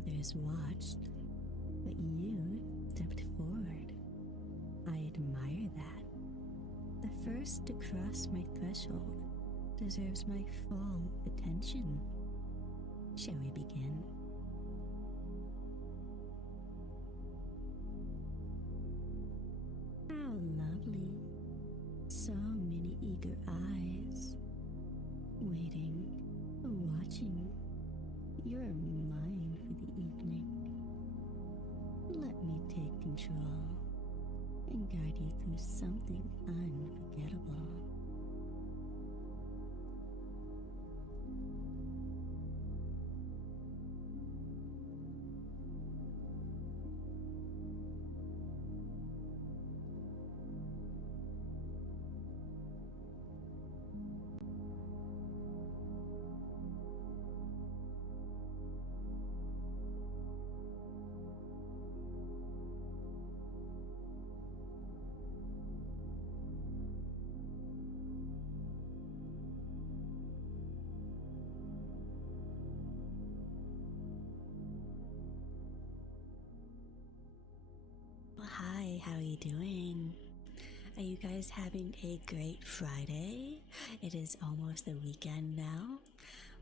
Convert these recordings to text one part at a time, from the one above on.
others watched, but you stepped forward. I admire that. The first to cross my threshold deserves my full attention. Shall we begin? How lovely. So many eager eyes. Waiting, watching. You're mine for the evening. Let me take control and guide you through something unforgettable. Hi, how are you doing? Are you guys having a great Friday? It is almost the weekend now.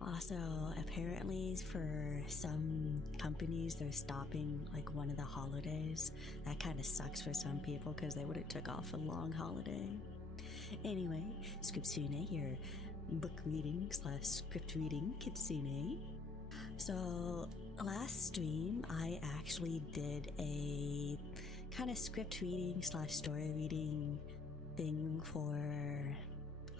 Also, apparently for some companies, they're stopping like one of the holidays. That kind of sucks for some people because they would have took off a long holiday. Anyway, Scriptsune, your book reading / script reading kitsune. So last stream, I actually did a kind of script reading / story reading thing for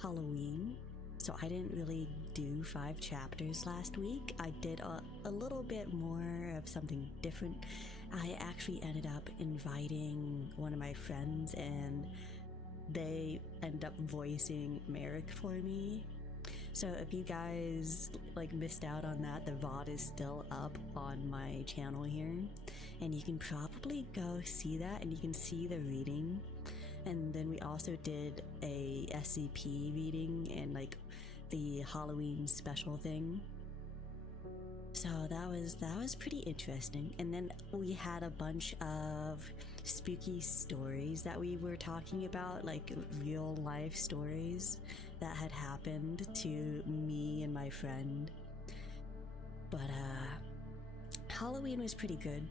Halloween. So I didn't really do 5 chapters last week. I did a little bit more of something different. I actually ended up inviting one of my friends and they ended up voicing Merrick for me. So if you guys like missed out on that, the VOD is still up on my channel here, and you can probably go see that and you can see the reading. And then we also did a SCP reading and like the Halloween special thing. So that was pretty interesting. And then we had a bunch of spooky stories that we were talking about, like real life stories that had happened to me and my friend. But Halloween was pretty good.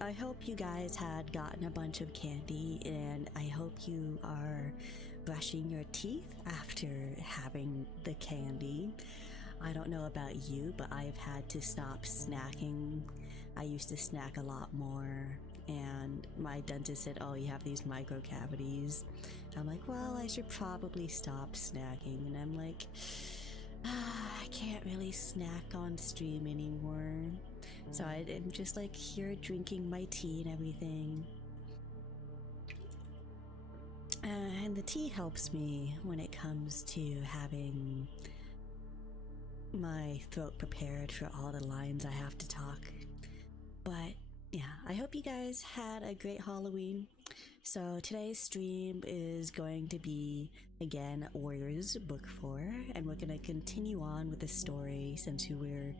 I hope you guys had gotten a bunch of candy, and I hope you are brushing your teeth after having the candy. I don't know about you, but I've had to stop snacking. I used to snack a lot more, and my dentist said, oh, you have these micro cavities. I'm like, well, I should probably stop snacking. And I'm like, I can't really snack on stream anymore. So I'm just like here drinking my tea and everything. And the tea helps me when it comes to having my throat prepared for all the lines I have to talk. But yeah, I hope you guys had a great Halloween. So today's stream is going to be, again, Warriors Book 4, and we're going to continue on with the story since we were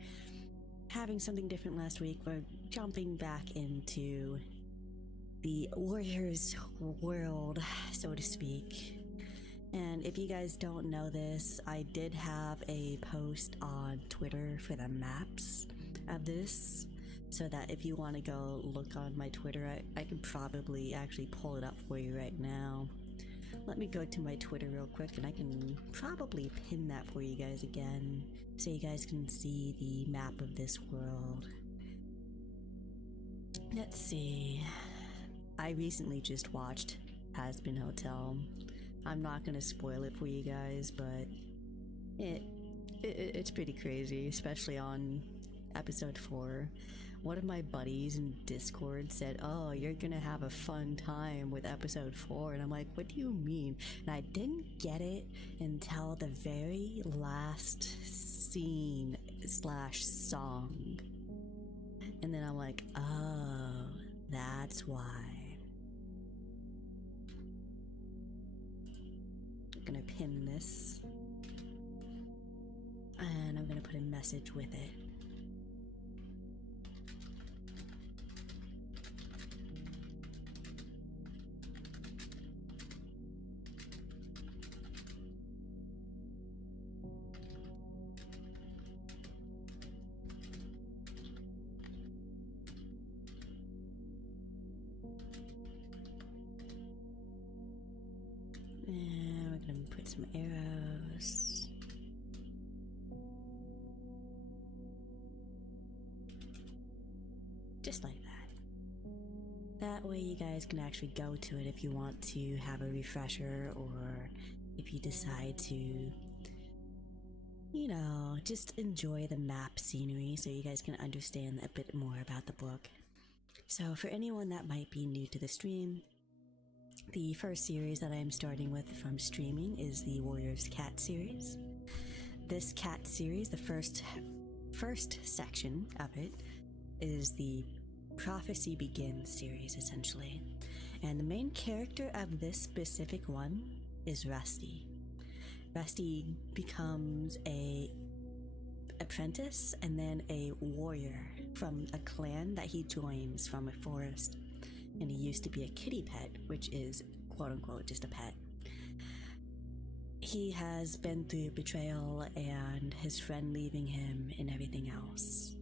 having something different last week. We're jumping back into the Warriors world, so to speak. And if you guys don't know this, I did have a post on Twitter for the maps of this, so that if you want to go look on my Twitter, I can probably actually pull it up for you right now. Let me go to my Twitter real quick and I can probably pin that for you guys again, so you guys can see the map of this world. Let's see. I recently just watched Hazbin Hotel. I'm not gonna spoil it for you guys, but it's pretty crazy, especially on episode 4. One of my buddies in Discord said, oh, you're gonna have a fun time with episode 4, and I'm like, what do you mean? And I didn't get it until the very last scene / song, and then I'm like, oh, that's why. I'm gonna pin this, and I'm gonna put a message with it. And we're gonna put some arrows. Just like that. That way you guys can actually go to it if you want to have a refresher, or if you decide to, you know, just enjoy the map scenery so you guys can understand a bit more about the book. So for anyone that might be new to the stream, the first series that I am starting with from streaming is the Warriors Cat series. This cat series, the first section of it, is the Prophecy Begins series, essentially. And the main character of this specific one is Rusty. Rusty becomes a apprentice and then a warrior from a clan that he joins from a forest. And he used to be a kitty pet, which is quote-unquote just a pet. He has been through betrayal and his friend leaving him and everything else.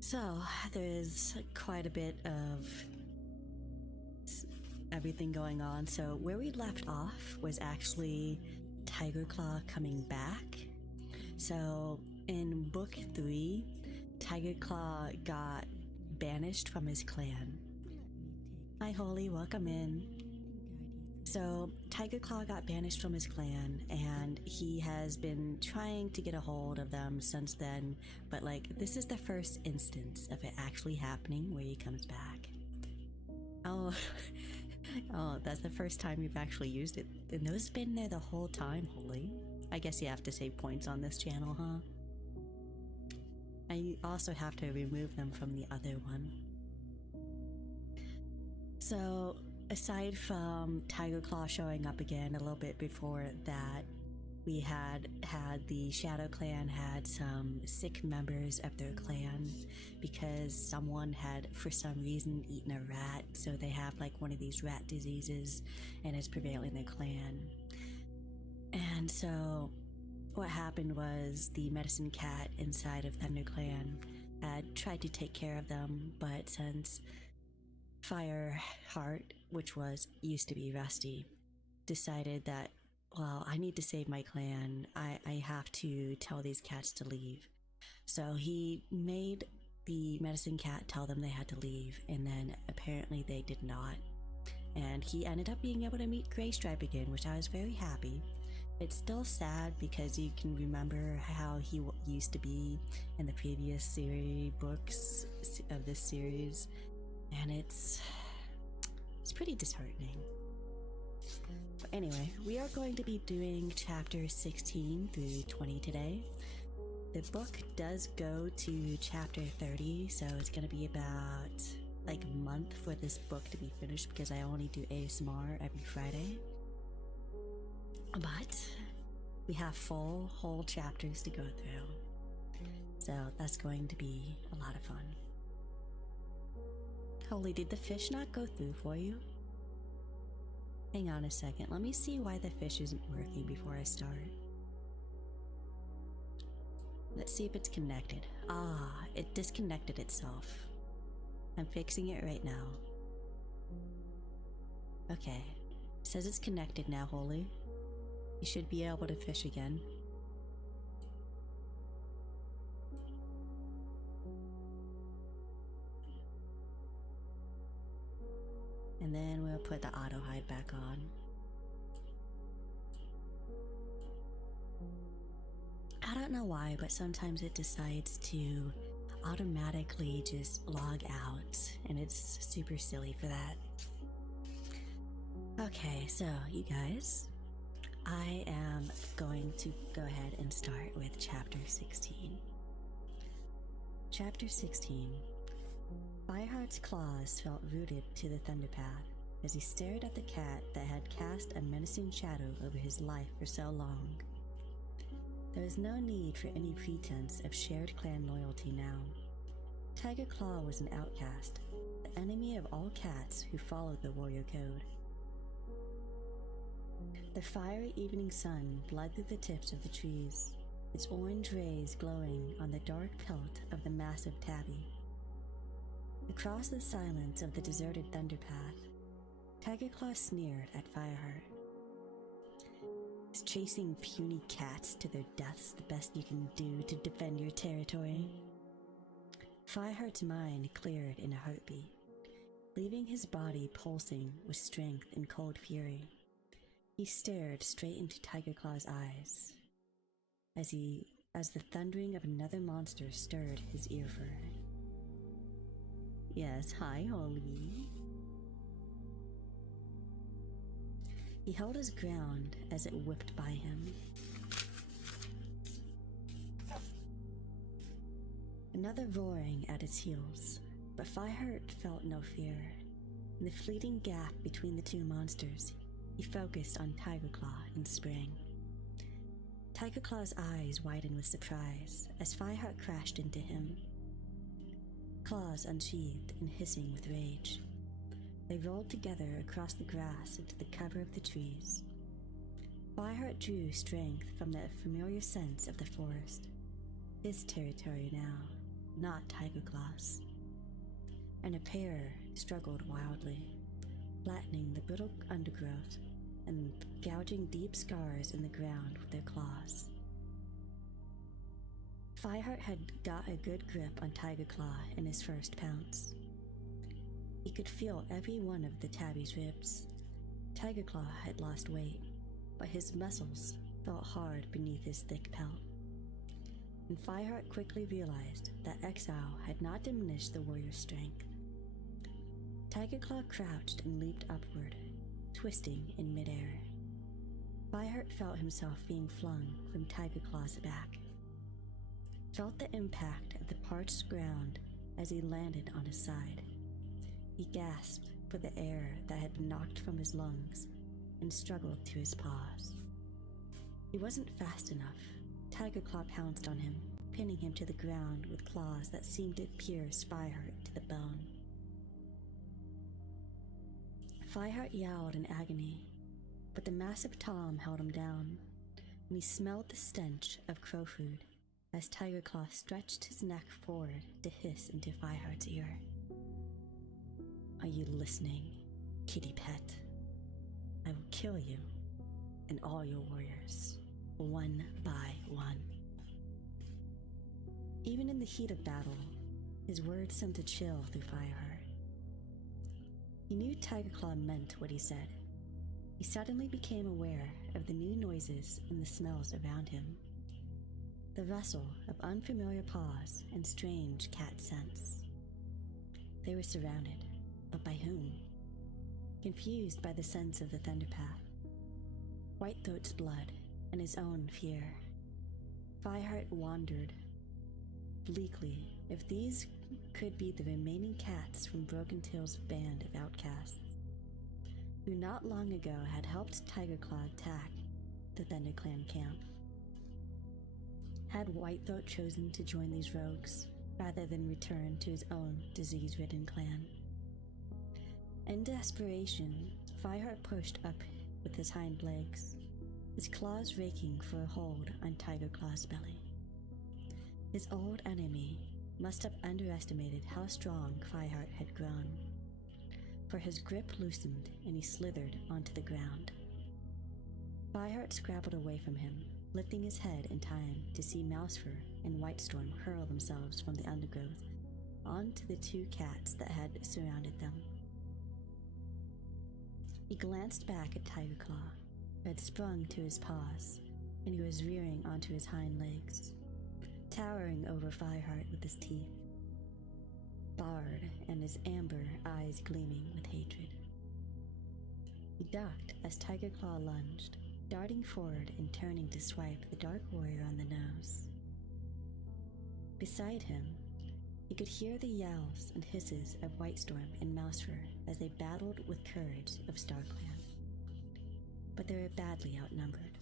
So, there's quite a bit of everything going on. So, where we left off was actually Tiger Claw coming back. So, in book 3, Tiger Claw got banished from his clan. Hi, Holy, welcome in. So, Tiger Claw got banished from his clan, and he has been trying to get a hold of them since then, but like, this is the first instance of it actually happening where he comes back. Oh, oh, that's the first time you've actually used it. And those have been there the whole time, Holy. I guess you have to save points on this channel, huh? I also have to remove them from the other one. So, aside from Tiger Claw showing up again a little bit before that, we had the Shadow Clan had some sick members of their clan because someone had, for some reason, eaten a rat, so they have like one of these rat diseases and it's prevailing in their clan. And so what happened was the medicine cat inside of Thunder Clan had tried to take care of them, but since Fireheart, which used to be Rusty, decided that, well, I need to save my clan. I have to tell these cats to leave. So he made the medicine cat tell them they had to leave, and then apparently they did not. And he ended up being able to meet Greystripe again, which I was very happy. It's still sad because you can remember how he used to be in the previous series books of this series, and it's pretty disheartening. But anyway, we are going to be doing chapter 16 through 20 today. The book does go to chapter 30, so it's going to be about like a month for this book to be finished because I only do ASMR every Friday. But we have whole chapters to go through, so that's going to be a lot of fun. Holy, did the fish not go through for you? Hang on a second, let me see why the fish isn't working before I start. Let's see if it's connected. Ah, it disconnected itself. I'm fixing it right now. Okay, it says it's connected now, Holy. You should be able to fish again. And then we'll put the auto hide back on. I don't know why, but sometimes it decides to automatically just log out, and it's super silly for that. Okay, so you guys, I am going to go ahead and start with chapter 16. Chapter 16. Fireheart's claws felt rooted to the Thunderpath as he stared at the cat that had cast a menacing shadow over his life for so long. There was no need for any pretense of shared clan loyalty now. Tiger Claw was an outcast, the enemy of all cats who followed the warrior code. The fiery evening sun bled through the tips of the trees, its orange rays glowing on the dark pelt of the massive tabby. Across the silence of the deserted Thunderpath, Tiger Claw sneered at Fireheart. Is chasing puny cats to their deaths the best you can do to defend your territory? Fireheart's mind cleared in a heartbeat, leaving his body pulsing with strength and cold fury. He stared straight into Tiger Claw's eyes as the thundering of another monster stirred his ear fur. Yes, hi, Holly. He held his ground as it whipped by him. Another roaring at his heels, but Fireheart felt no fear. In the fleeting gap between the two monsters, he focused on Tiger Claw and sprang. Tiger Claw's eyes widened with surprise as Fireheart crashed into him. Claws unsheathed and hissing with rage, they rolled together across the grass into the cover of the trees. Fireheart drew strength from the familiar sense of the forest, his territory now, not Tiger Claw's. And a pair struggled wildly, flattening the brittle undergrowth and gouging deep scars in the ground with their claws. Fireheart had got a good grip on Tiger Claw in his first pounce. He could feel every one of the tabby's ribs. Tiger Claw had lost weight, but his muscles felt hard beneath his thick pelt. And Fireheart quickly realized that exile had not diminished the warrior's strength. Tiger Claw crouched and leaped upward, twisting in midair. Fireheart felt himself being flung from Tiger Claw's back, felt the impact of the parched ground as he landed on his side. He gasped for the air that had been knocked from his lungs and struggled to his paws. He wasn't fast enough. Tiger Claw pounced on him, pinning him to the ground with claws that seemed to pierce Fireheart to the bone. Fireheart yowled in agony, but the massive Tom held him down, and he smelled the stench of crow food as Tiger Claw stretched his neck forward to hiss into Fireheart's ear. Are you listening, kitty pet? I will kill you and all your warriors, one by one. Even in the heat of battle, his words sent a chill through Fireheart. He knew Tiger Claw meant what he said. He suddenly became aware of the new noises and the smells around him. The rustle of unfamiliar paws and strange cat scents. They were surrounded, but by whom? Confused by the sense of the Thunderpath, Whitethroat's blood, and his own fear, Fireheart wondered bleakly if these could be the remaining cats from Broken Tail's band of outcasts, who not long ago had helped Tiger Claw attack the ThunderClan camp. Had Whitethroat chosen to join these rogues rather than return to his own disease-ridden clan? In desperation, Fireheart pushed up with his hind legs, his claws raking for a hold on Tiger Claw's belly. His old enemy must have underestimated how strong Fireheart had grown, for his grip loosened and he slithered onto the ground. Fireheart scrabbled away from him, lifting his head in time to see Mousefur and Whitestorm hurl themselves from the undergrowth onto the two cats that had surrounded them. He glanced back at Tiger Claw, who had sprung to his paws, and he was rearing onto his hind legs, towering over Fireheart with his teeth, barred and his amber eyes gleaming with hatred. He ducked as Tiger Claw lunged, darting forward and turning to swipe the Dark Warrior on the nose. Beside him, he could hear the yowls and hisses of Whitestorm and Mousefur as they battled with courage of StarClan. But they were badly outnumbered.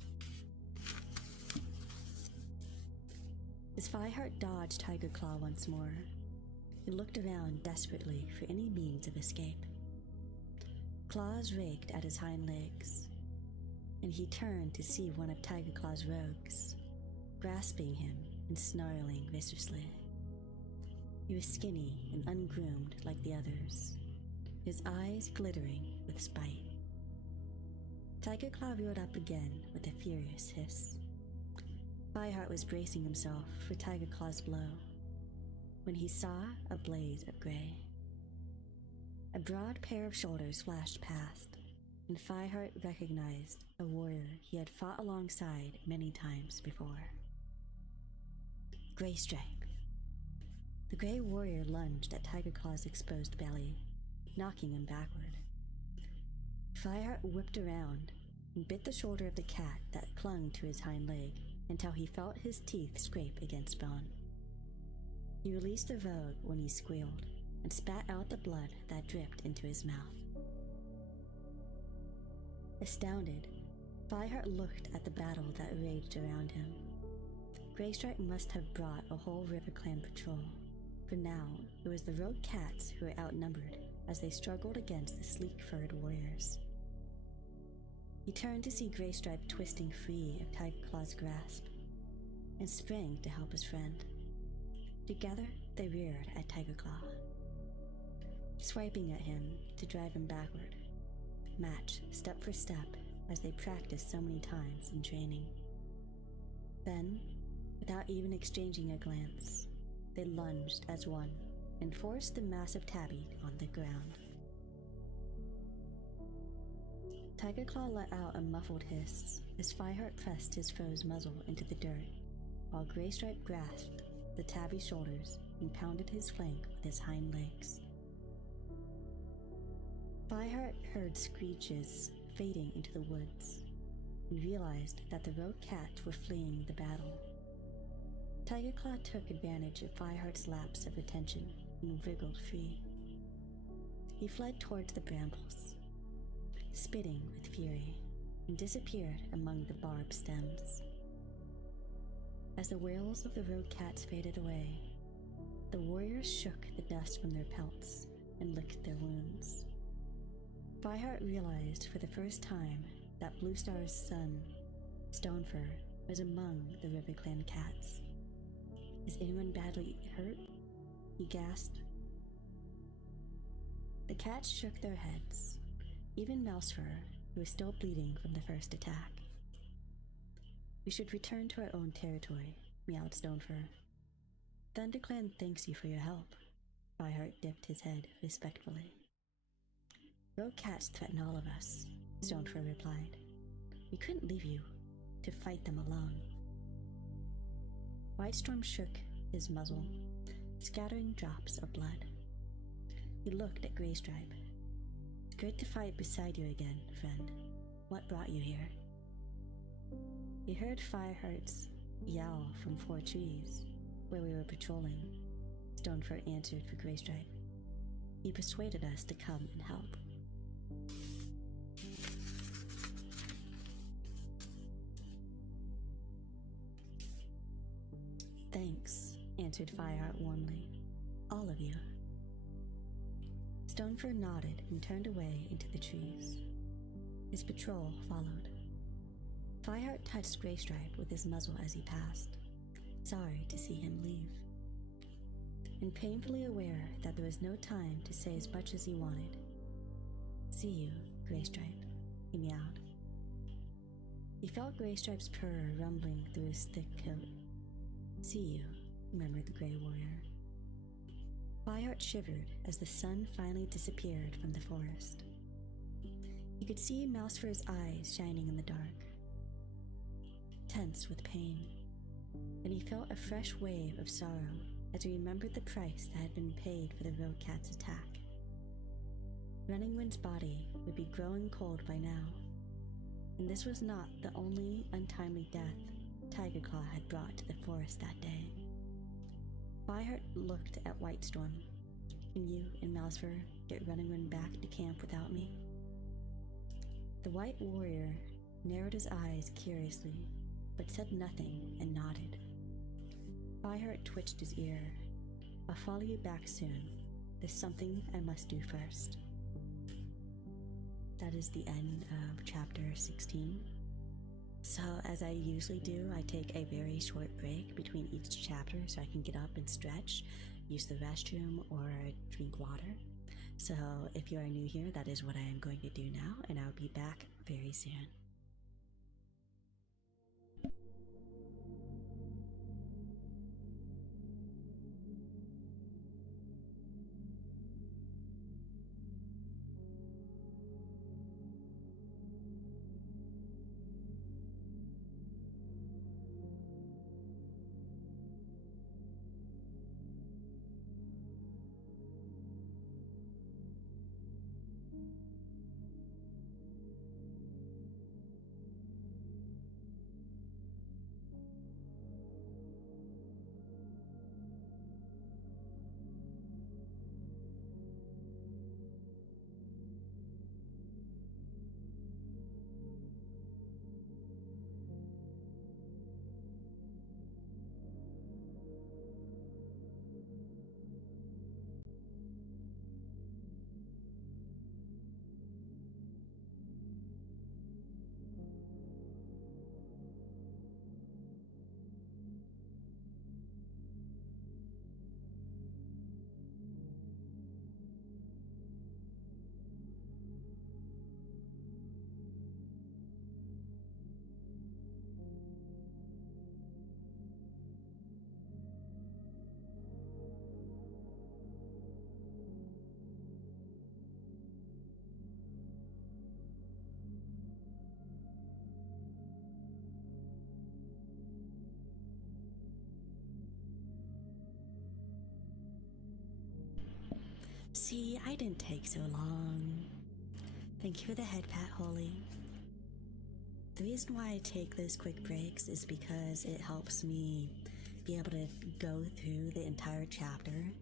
As Fireheart dodged Tiger Claw once more, he looked around desperately for any means of escape. Claws raked at his hind legs, and he turned to see one of Tiger Claw's rogues, grasping him and snarling viciously. He was skinny and ungroomed like the others, his eyes glittering with spite. Tiger Claw reared up again with a furious hiss. Fireheart was bracing himself for Tiger Claw's blow when he saw a blaze of gray. A broad pair of shoulders flashed past, and Fireheart recognized a warrior he had fought alongside many times before. Gray Stripe. The gray warrior lunged at Tiger Claw's exposed belly, knocking him backward. Fireheart whipped around and bit the shoulder of the cat that clung to his hind leg until he felt his teeth scrape against bone. He released the rogue when he squealed and spat out the blood that dripped into his mouth. Astounded, Fireheart looked at the battle that raged around him. Graystripe must have brought a whole River Clan patrol, for now it was the rogue cats who were outnumbered as they struggled against the sleek-furred warriors. He turned to see Graystripe twisting free of Tiger Claw's grasp, and sprang to help his friend. Together, they reared at Tiger Claw, swiping at him to drive him backward, match step for step as they practiced so many times in training. Then, without even exchanging a glance, they lunged as one and forced the massive tabby on the ground. Tiger Claw let out a muffled hiss as Fireheart pressed his foe's muzzle into the dirt, while Graystripe grasped the tabby's shoulders and pounded his flank with his hind legs. Fireheart heard screeches fading into the woods and realized that the rogue cats were fleeing the battle. Tiger Claw took advantage of Fireheart's lapse of attention and wriggled free. He fled towards the brambles, spitting with fury, and disappeared among the barbed stems. As the wails of the rogue cats faded away, the warriors shook the dust from their pelts and licked their wounds. Fireheart realized for the first time that Blue Star's son, Stonefur, was among the River Clan cats. Is anyone badly hurt? He gasped. The cats shook their heads, even Mousefur, who was still bleeding from the first attack. We should return to our own territory, meowed Stonefur. ThunderClan thanks you for your help. Fireheart dipped his head respectfully. Rogue cats threaten all of us, Stonefur replied. We couldn't leave you to fight them alone. Whitestorm shook his muzzle, scattering drops of blood. He looked at Graystripe. It's good to fight beside you again, friend. What brought you here? He heard Fireheart's yowl from 4 trees, where we were patrolling, Stonefur answered for Graystripe. He persuaded us to come and help. Thanks, answered Fireheart warmly. All of you. Stonefur nodded and turned away into the trees. His patrol followed. Fireheart touched Graystripe with his muzzle as he passed, sorry to see him leave, and painfully aware that there was no time to say as much as he wanted. See you, Graystripe, he meowed. He felt Graystripe's purr rumbling through his thick coat. See you, murmured the Grey Warrior. Fireheart shivered as the sun finally disappeared from the forest. He could see Mousefur's eyes shining in the dark, tense with pain, and he felt a fresh wave of sorrow as he remembered the price that had been paid for the rogue cat's attack. Running Wind's body would be growing cold by now, and this was not the only untimely death Tiger Claw had brought to the forest that day. Fireheart looked at Whitestorm. Can you and Mousefur get Running Wind back to camp without me? The White Warrior narrowed his eyes curiously, but said nothing and nodded. Fireheart twitched his ear. I'll follow you back soon. There's something I must do first. That is the end of chapter 16. So, as I usually do, I take a very short break between each chapter so I can get up and stretch, use the restroom, or drink water. So if you are new here, that is what I am going to do now, and I'll be back very soon. See, I didn't take so long. Thank you for the head pat, Holly. The reason why I take those quick breaks is because it helps me be able to go through the entire chapter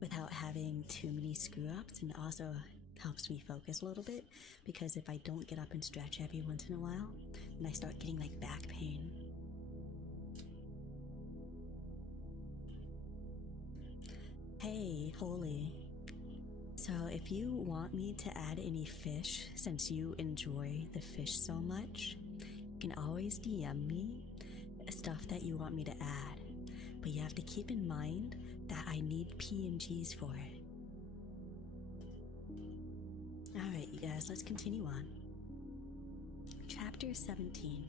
without having too many screw-ups, and also helps me focus a little bit, because if I don't get up and stretch every once in a while, then I start getting like back pain. Hey, Holly. So if you want me to add any fish, since you enjoy the fish so much, you can always DM me stuff that you want me to add. But you have to keep in mind that I need PNGs for it. Alright, you guys, let's continue on. Chapter 17.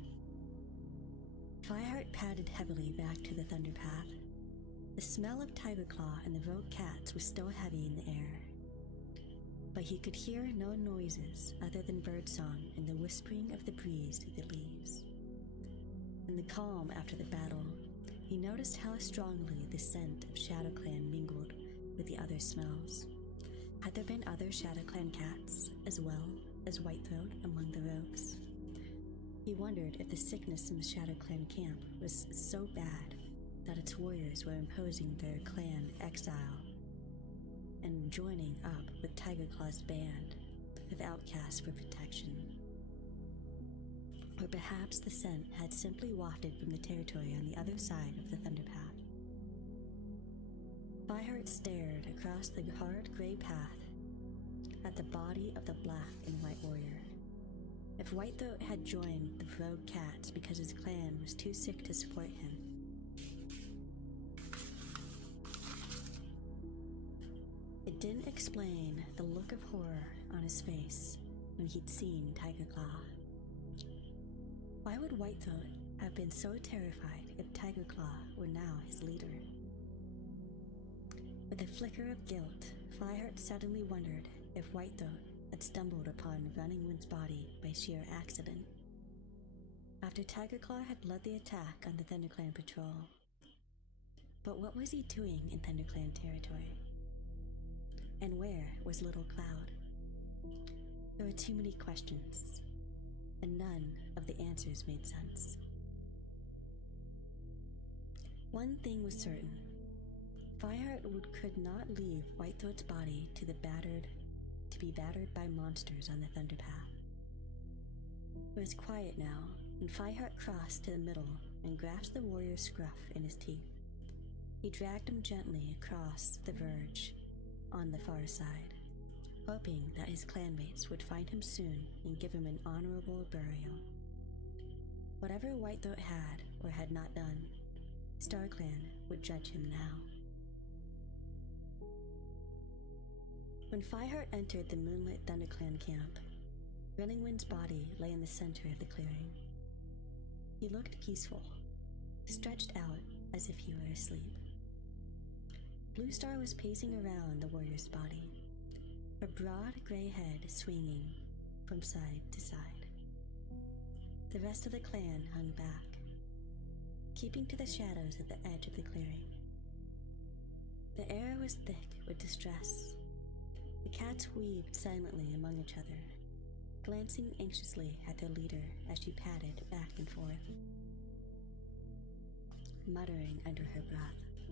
Fireheart padded heavily back to the Thunder Path. The smell of Tiger Claw and the rogue cats was still heavy in the air. But he could hear no noises other than birdsong and the whispering of the breeze through the leaves. In the calm after the battle, he noticed how strongly the scent of ShadowClan mingled with the other smells. Had there been other ShadowClan cats, as well as Whitethroat, among the rogues? He wondered if the sickness in the ShadowClan camp was so bad that its warriors were imposing their clan exile and joining up with Tiger Claw's band of outcasts for protection. Or perhaps the scent had simply wafted from the territory on the other side of the Thunder Path. Fireheart stared across the hard gray path at the body of the black and white warrior. If Whitethroat had joined the rogue cats because his clan was too sick to support him, it didn't explain the look of horror on his face when he'd seen Tiger Claw. Why would Whitethroat have been so terrified if Tiger Claw were now his leader? With a flicker of guilt, Fireheart suddenly wondered if Whitethroat had stumbled upon Running Wind's body by sheer accident. After Tiger Claw had led the attack on the ThunderClan patrol. But what was he doing in ThunderClan territory? And where was Little Cloud? There were too many questions, and none of the answers made sense. One thing was certain. Fireheart could not leave Whitethroat's body to be battered by monsters on the Thunder Path. It was quiet now, and Fireheart crossed to the middle and grasped the warrior's scruff in his teeth. He dragged him gently across the verge on the far side, hoping that his clanmates would find him soon and give him an honorable burial. Whatever Whitethroat had or had not done, StarClan would judge him now. When Fireheart entered the moonlit ThunderClan camp, Running Wind's body lay in the center of the clearing. He looked peaceful, stretched out as if he were asleep. Bluestar was pacing around the warrior's body, her broad gray head swinging from side to side. The rest of the clan hung back, keeping to the shadows at the edge of the clearing. The air was thick with distress. The cats weaved silently among each other, glancing anxiously at their leader as she padded back and forth, muttering under her breath.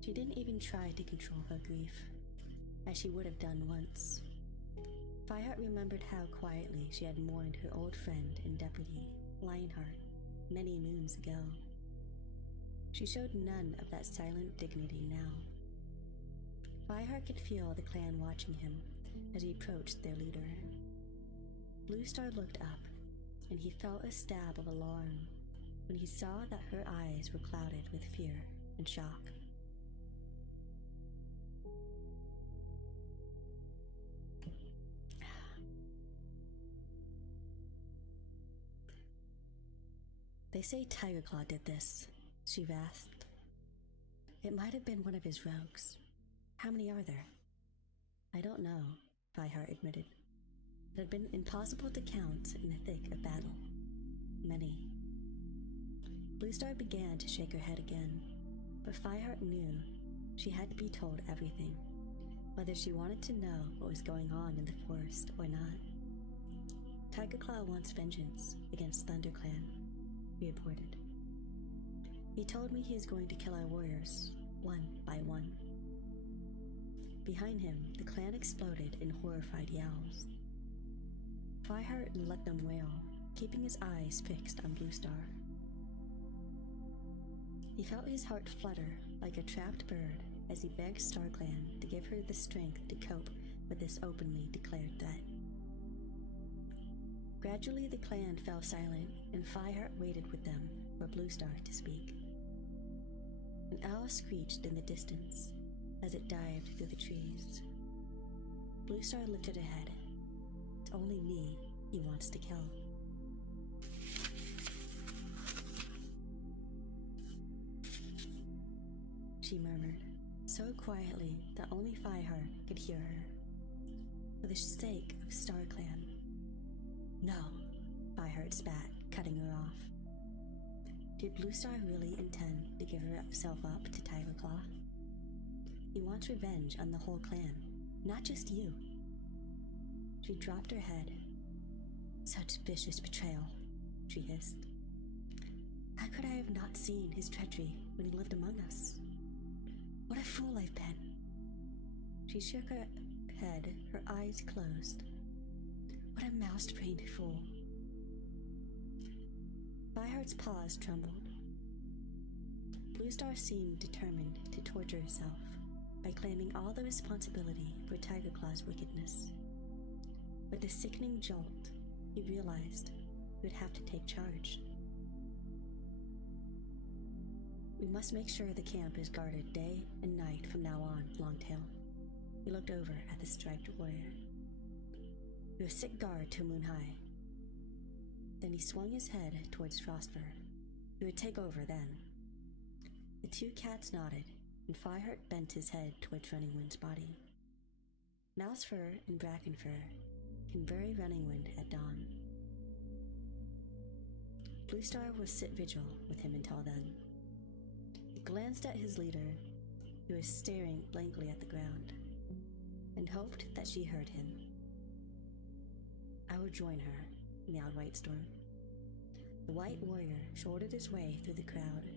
She didn't even try to control her grief, as she would have done once. Fireheart remembered how quietly she had mourned her old friend and deputy, Lionheart, many moons ago. She showed none of that silent dignity now. Fireheart could feel the clan watching him as he approached their leader. Bluestar looked up, and he felt a stab of alarm when he saw that her eyes were clouded with fear and shock. They say Tigerclaw did this, she rasped. It might have been one of his rogues. How many are there? I don't know, Fireheart admitted. It had been impossible to count in the thick of battle. Many. Bluestar began to shake her head again, but Fireheart knew she had to be told everything, whether she wanted to know what was going on in the forest or not. Tigerclaw wants vengeance against ThunderClan, he reported. He told me he is going to kill our warriors, one by one. Behind him, the clan exploded in horrified yells. Fireheart let them wail, keeping his eyes fixed on Bluestar. He felt his heart flutter like a trapped bird as he begged StarClan to give her the strength to cope with this openly declared threat. Gradually, the clan fell silent, and Fireheart waited with them for Bluestar to speak. An owl screeched in the distance as it dived through the trees. Bluestar lifted her head. It's only me he wants to kill. She murmured, so quietly that only Fireheart could hear her. For the sake of StarClan. No, Fireheart spat, cutting her off. Did Bluestar really intend to give herself up to Tigerclaw? He wants revenge on the whole clan, not just you. She dropped her head. Such vicious betrayal, she hissed. How could I have not seen his treachery when he lived among us? What a fool I've been. She shook her head, her eyes closed. What a mouse-brained fool. Fireheart's paws trembled. Bluestar seemed determined to torture herself by claiming all the responsibility for Tigerclaw's wickedness. With a sickening jolt, he realized he would have to take charge. We must make sure the camp is guarded day and night from now on, Longtail. He looked over at the striped warrior. You're a sick guard to Moon High. Then he swung his head towards Frostfur. He would take over then. The two cats nodded, and Fireheart bent his head towards Running Wind's body. Mousefur and Brackenfur can bury Running Wind at dawn. Bluestar will sit vigil with him until then. He glanced at his leader, who was staring blankly at the ground, and hoped that she heard him. I would join her, meowed Whitestorm. The white warrior shouldered his way through the crowd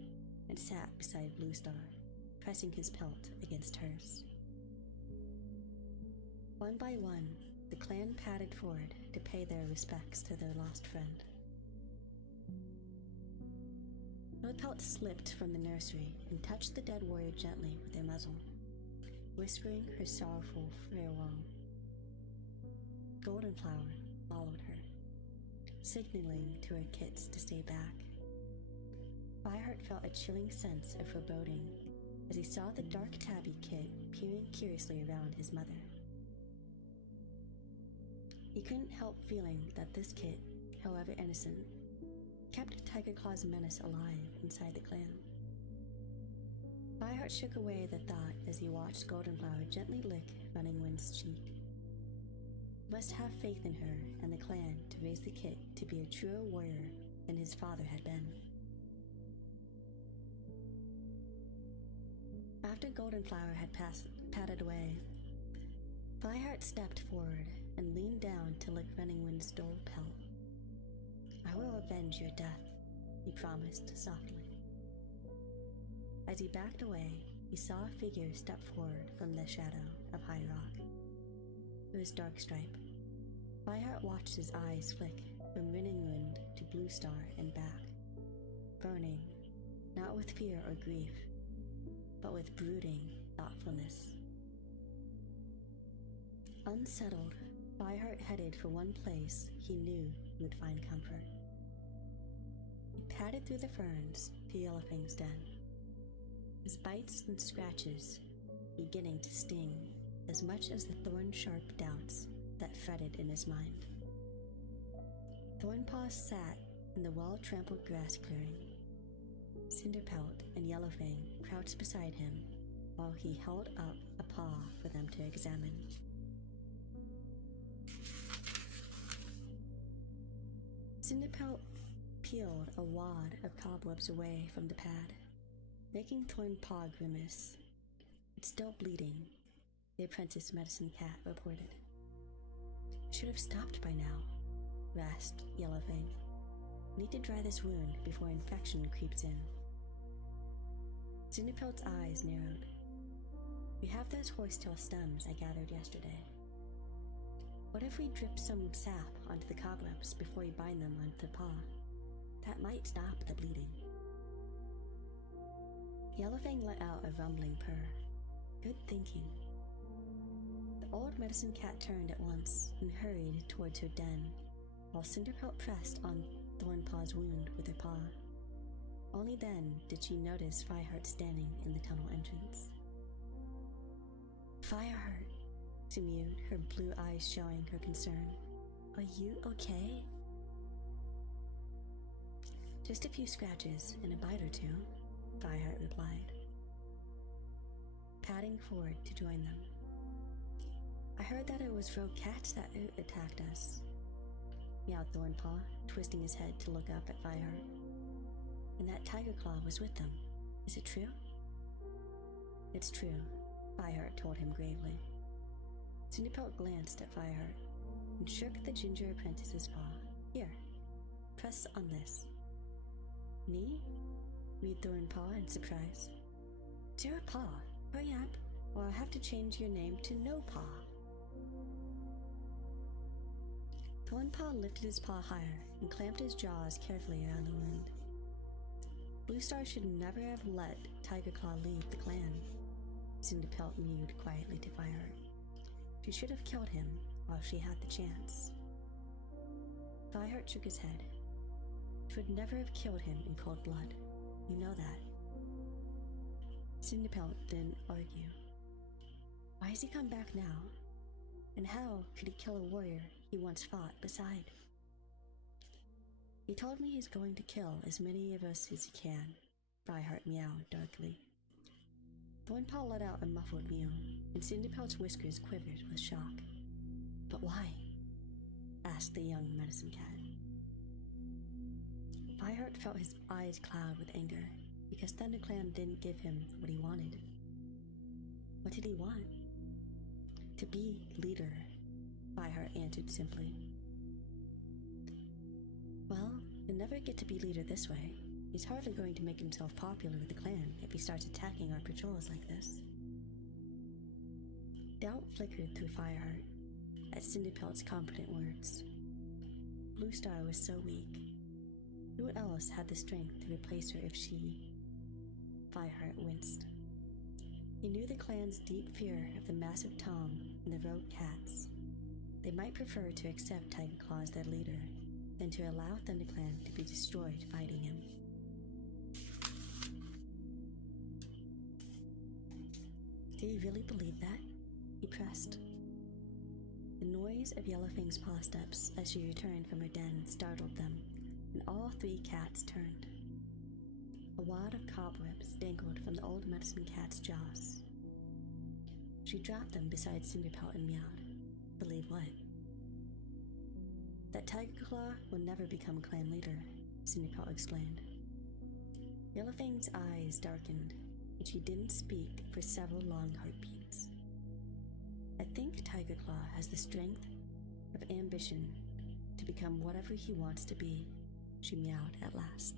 and sat beside Bluestar, pressing his pelt against hers. One by one, the clan padded forward to pay their respects to their lost friend. Pelt slipped from the nursery and touched the dead warrior gently with her muzzle, whispering her sorrowful farewell. Goldenflower followed her, signaling to her kits to stay back. Fireheart felt a chilling sense of foreboding as he saw the dark tabby kit peering curiously around his mother. He couldn't help feeling that this kid, however innocent, kept Tiger Claw's menace alive inside the clan. Fireheart shook away the thought as he watched Goldenflower gently lick Running Wind's cheek. He must have faith in her and the clan to raise the kid to be a truer warrior than his father had been. After Goldenflower had padded away, Fireheart stepped forward and leaned down to lick Running Wind's dull pelt. "I will avenge your death," he promised softly. As he backed away, he saw a figure step forward from the shadow of High Rock. It was Darkstripe. Fireheart watched his eyes flick from Running Wind to Blue Star and back, burning, not with fear or grief, but with brooding thoughtfulness. Unsettled, Fireheart headed for one place he knew he would find comfort. He padded through the ferns to Yellowfang's den, his bites and scratches beginning to sting as much as the thorn-sharp doubts that fretted in his mind. Thornpaw sat in the well-trampled grass clearing. Cinderpelt and Yellowfang crouched beside him while he held up a paw for them to examine. Cinderpelt peeled a wad of cobwebs away from the pad, making Thornpaw grimace. "It's still bleeding," the apprentice medicine cat reported. "Should have stopped by now," rasped Yellowfang. "Need to dry this wound before infection creeps in." Cinderpelt's eyes narrowed. "We have those horsetail stems I gathered yesterday. What if we drip some sap onto the cobwebs before we bind them onto the paw? That might stop the bleeding." Yellowfang let out a rumbling purr. Good thinking. The old medicine cat turned at once and hurried towards her den, while Cinderpelt pressed on Thornpaw's wound with her paw. Only then did she notice Fireheart standing in the tunnel entrance. "Fireheart," she mewed, her blue eyes showing her concern. "Are you okay?" "Just a few scratches and a bite or two," Fireheart replied, padding forward to join them. "I heard that it was rogue cats that attacked us," meowed Thornpaw, twisting his head to look up at Fireheart. "And that Tiger Claw was with them. Is it true?" "It's true," Fireheart told him gravely. Cinderpelt glanced at Fireheart and shook the ginger apprentice's paw. "Here, press on this." "Me?" read Thornpaw in surprise. "Zero Paw, hurry up, or I'll have to change your name to No Paw." Thornpaw lifted his paw higher and clamped his jaws carefully around the wound. Blue Star should never have let Tiger Claw leave the clan, Cinderpelt mewed quietly to Fireheart. She should have killed him while she had the chance. Fireheart shook his head. She would never have killed him in cold blood. You know that. Cinderpelt didn't argue. Why has he come back now? And how could he kill a warrior he once fought beside? "He told me he's going to kill as many of us as he can," Fireheart meowed darkly. Thornpaw let out a muffled mew, and Cinderpelt's whiskers quivered with shock. "But why?" asked the young medicine cat. Fireheart felt his eyes cloud with anger, because ThunderClan didn't give him what he wanted. What did he want? To be leader, Fireheart answered simply. "Well, he'll never get to be leader this way. He's hardly going to make himself popular with the clan if he starts attacking our patrols like this." Doubt flickered through Fireheart at Cinderpelt's confident words. Blue Star was so weak. Who else had the strength to replace her if she... Fireheart winced. He knew the clan's deep fear of the massive Tom and the rogue cats. They might prefer to accept Tiger Claw as their leader than to allow ThunderClan to be destroyed fighting him. "Do you really believe that?" he pressed. The noise of Yellowfang's paw steps as she returned from her den startled them, and all three cats turned. A wad of cobwebs dangled from the old medicine cat's jaws. She dropped them beside Cinderpelt and meowed. Believe what? That Tiger Claw will never become clan leader, Cinderpelt explained. Yellowfang's eyes darkened, and she didn't speak for several long heartbeats. I think Tiger Claw has the strength of ambition to become whatever he wants to be, she meowed at last.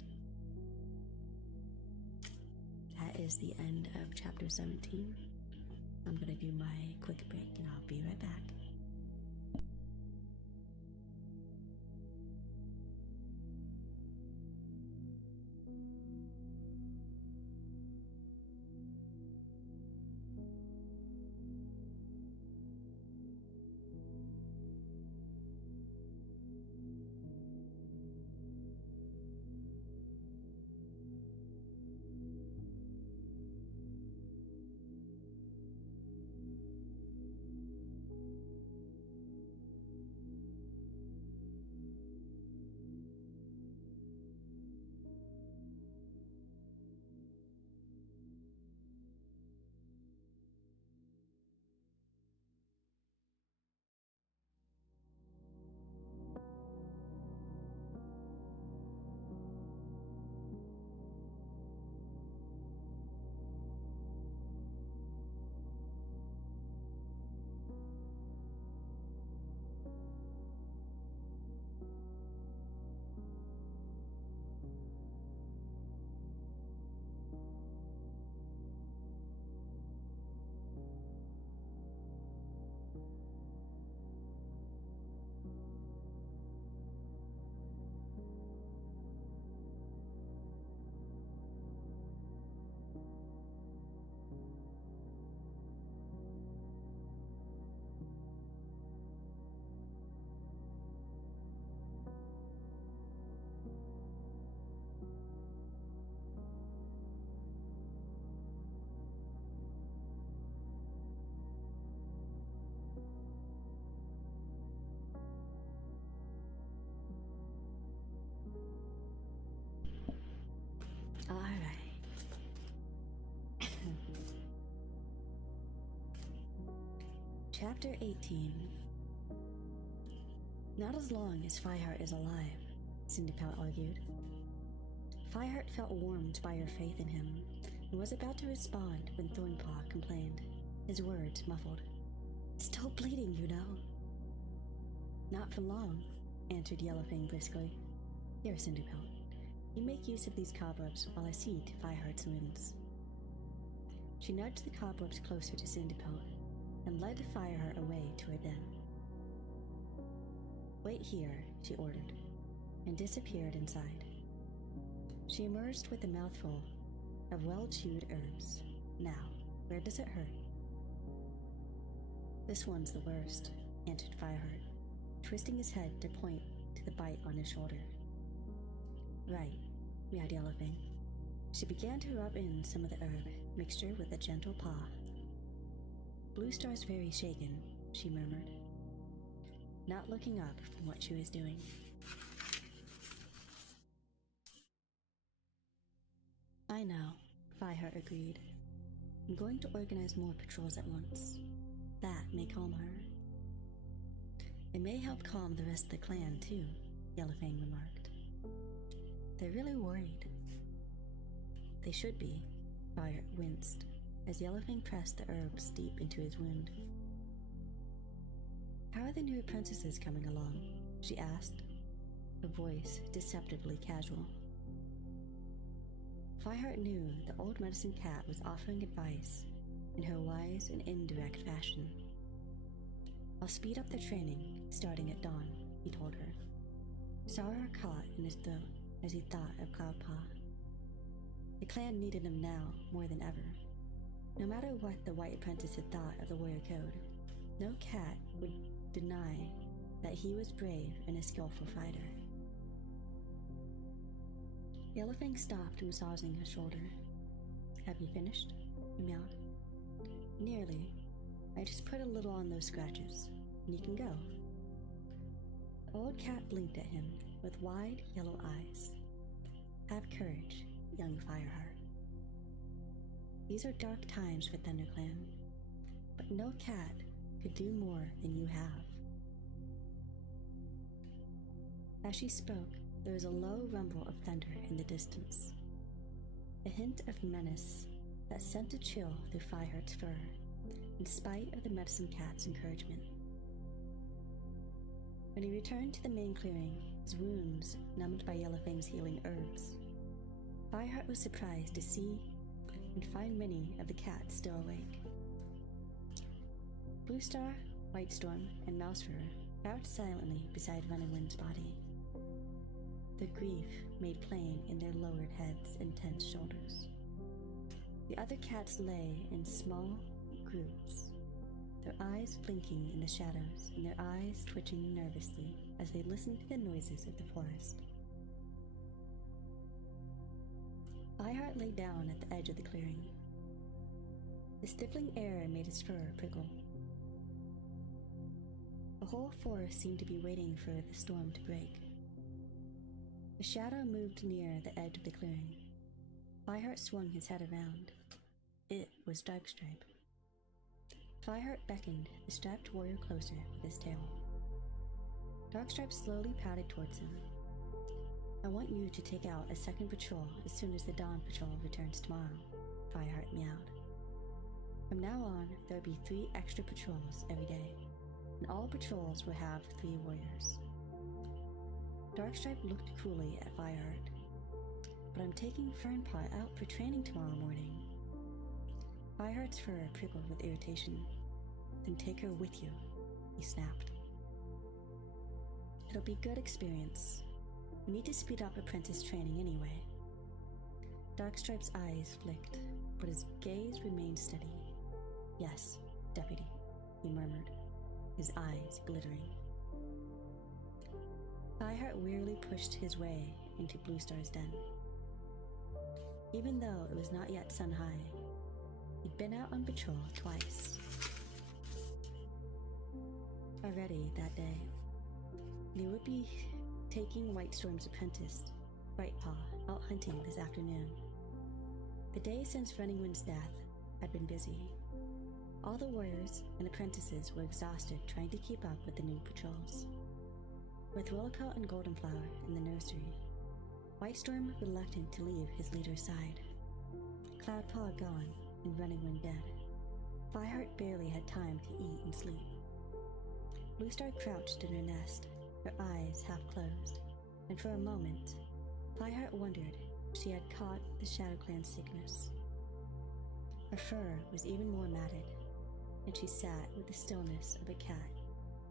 That is the end of chapter 17. I'm gonna do my quick break and I'll be right back. All right. Chapter 18. Not as long as Fireheart is alive, Cinderpelt argued. Fireheart felt warmed by her faith in him and was about to respond when Thornclaw complained, his words muffled. Still bleeding, you know. Not for long, answered Yellowfang briskly. Here, Cinderpelt. You make use of these cobwebs while I see to Fireheart's wounds. She nudged the cobwebs closer to Cinderpelt and led Fireheart away to her den. Wait here, she ordered, and disappeared inside. She emerged with a mouthful of well-chewed herbs. Now, where does it hurt? This one's the worst, answered Fireheart, twisting his head to point to the bite on his shoulder. Right, meowed Yellowfang. She began to rub in some of the herb mixture with a gentle paw. Blue Star's very shaken, she murmured, not looking up from what she was doing. I know, Fireheart agreed. I'm going to organize more patrols at once. That may calm her. It may help calm the rest of the clan, too, Yellowfang remarked. They're really worried. They should be, Fireheart winced, as Yellowfang pressed the herbs deep into his wound. How are the new apprentices coming along? She asked, her voice deceptively casual. Fireheart knew the old medicine cat was offering advice in her wise and indirect fashion. I'll speed up their training, starting at dawn, he told her. Sorrow caught in his throat as he thought of Cloudpaw. The clan needed him now more than ever. No matter what the white apprentice had thought of the warrior code, no cat would deny that he was brave and a skillful fighter. Yellowfang stopped, massaging his shoulder. Have you finished? He meowed. Nearly. I just put a little on those scratches. and you can go. The old cat blinked at him with wide yellow eyes. Have courage, young Fireheart. These are dark times for ThunderClan, but no cat could do more than you have. As she spoke, there was a low rumble of thunder in the distance, a hint of menace that sent a chill through Fireheart's fur, in spite of the medicine cat's encouragement. When he returned to the main clearing, his wounds numbed by Yellowfang's healing herbs, Fireheart was surprised to see and find many of the cats still awake. Bluestar, Whitestorm, and Mousefur crouched silently beside Running Wind's body, their grief made plain in their lowered heads and tense shoulders. The other cats lay in small groups, their eyes blinking in the shadows and their eyes twitching nervously as they listened to the noises of the forest. Fireheart lay down at the edge of the clearing. The stifling air made his fur prickle. The whole forest seemed to be waiting for the storm to break. The shadow moved near the edge of the clearing. Fireheart swung his head around. It was Darkstripe. Fireheart beckoned the strapped warrior closer with his tail. Darkstripe slowly padded towards him. I want you to take out a second patrol as soon as the dawn patrol returns tomorrow, Fireheart meowed. From now on, there will be 3 extra patrols every day, and all patrols will have 3 warriors. Darkstripe looked cruelly at Fireheart. But I'm taking Fernpaw out for training tomorrow morning. Fireheart's fur prickled with irritation. Then take her with you, he snapped. It'll be good experience. We need to speed up apprentice training anyway. Darkstripe's eyes flicked, but his gaze remained steady. Yes, deputy, he murmured, his eyes glittering. Fireheart wearily pushed his way into Bluestar's den. Even though it was not yet sun high, he'd been out on patrol twice. Already that day, and he would be taking Whitestorm's apprentice, Brightpaw, out hunting this afternoon. The day since Running Wind's death had been busy. All the warriors and apprentices were exhausted trying to keep up with the new patrols. With Willowcoat and Goldenflower in the nursery, Whitestorm reluctant to leave his leader's side, Cloudpaw gone and Running Wind dead, Fireheart barely had time to eat and sleep. Bluestar crouched in her nest, her eyes half closed, and for a moment, Fireheart wondered if she had caught the ShadowClan sickness. Her fur was even more matted, and she sat with the stillness of a cat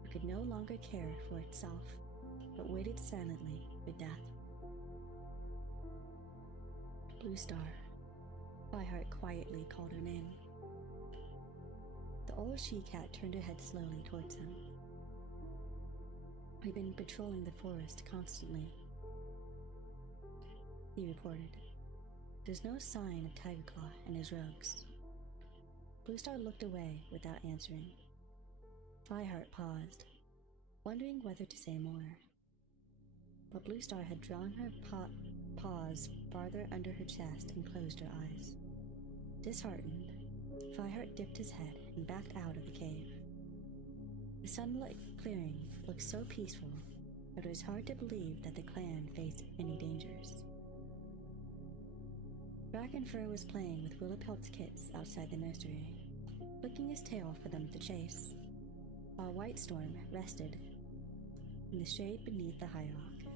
who could no longer care for itself, but waited silently for death. Bluestar, Fireheart quietly called her name. The old she-cat turned her head slowly towards him. I've been patrolling the forest constantly, he reported. There's no sign of Tigerclaw and his rogues. Bluestar looked away without answering. Fireheart paused, wondering whether to say more. But Bluestar had drawn her paws farther under her chest and closed her eyes. Disheartened, Fireheart dipped his head and backed out of the cave. The sunlit clearing looked so peaceful that it was hard to believe that the clan faced any dangers. Dragonfur was playing with Willowpelt's kits outside the nursery, flicking his tail for them to chase, while Whitestorm rested in the shade beneath the high rock.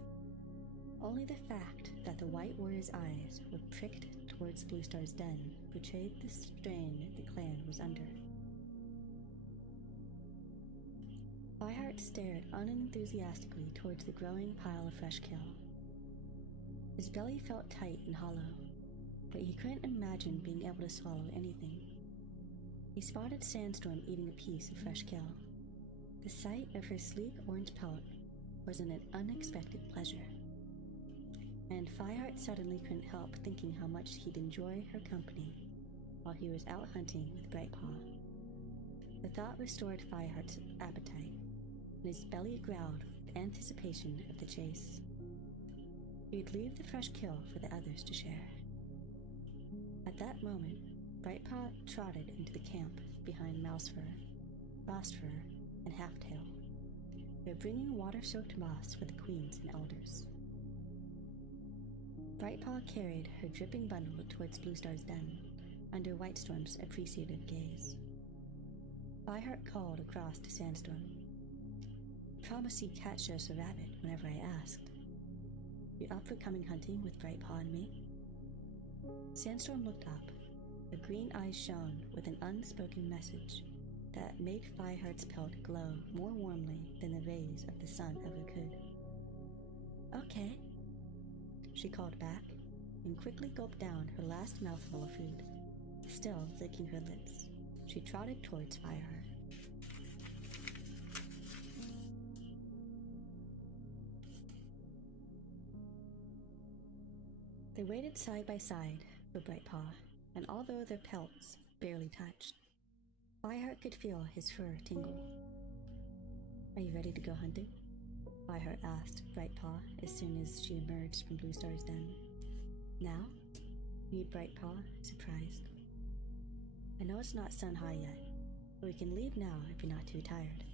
Only the fact that the White Warrior's eyes were pricked towards Bluestar's den betrayed the strain the clan was under. Fireheart stared unenthusiastically towards the growing pile of fresh kill. His belly felt tight and hollow, but he couldn't imagine being able to swallow anything. He spotted Sandstorm eating a piece of fresh kill. The sight of her sleek orange pelt was an unexpected pleasure, and Fireheart suddenly couldn't help thinking how much he'd enjoy her company while he was out hunting with Brightpaw. The thought restored Fireheart's appetite, and his belly growled with anticipation of the chase. He'd leave the fresh kill for the others to share. At that moment, Brightpaw trotted into the camp behind Mousefur, Frostfur, and Halftail. They were bringing water-soaked moss for the queens and elders. Brightpaw carried her dripping bundle towards Bluestar's den, under Whitestorm's appreciative gaze. Fireheart called across to Sandstorm. "Promise you'd catch us a rabbit whenever I asked. You up for coming hunting with Brightpaw and me?" Sandstorm looked up. Her green eyes shone with an unspoken message that made Fireheart's pelt glow more warmly than the rays of the sun ever could. "Okay," she called back, and quickly gulped down her last mouthful of food. Still licking her lips, she trotted towards Fireheart. They waited side by side for Brightpaw, and although their pelts barely touched, Fireheart could feel his fur tingle. "Are you ready to go hunting?" Fireheart asked Brightpaw as soon as she emerged from Bluestar's den. "Now?" mewed Brightpaw, surprised. "I know it's not sun high yet, but we can leave now if you're not too tired."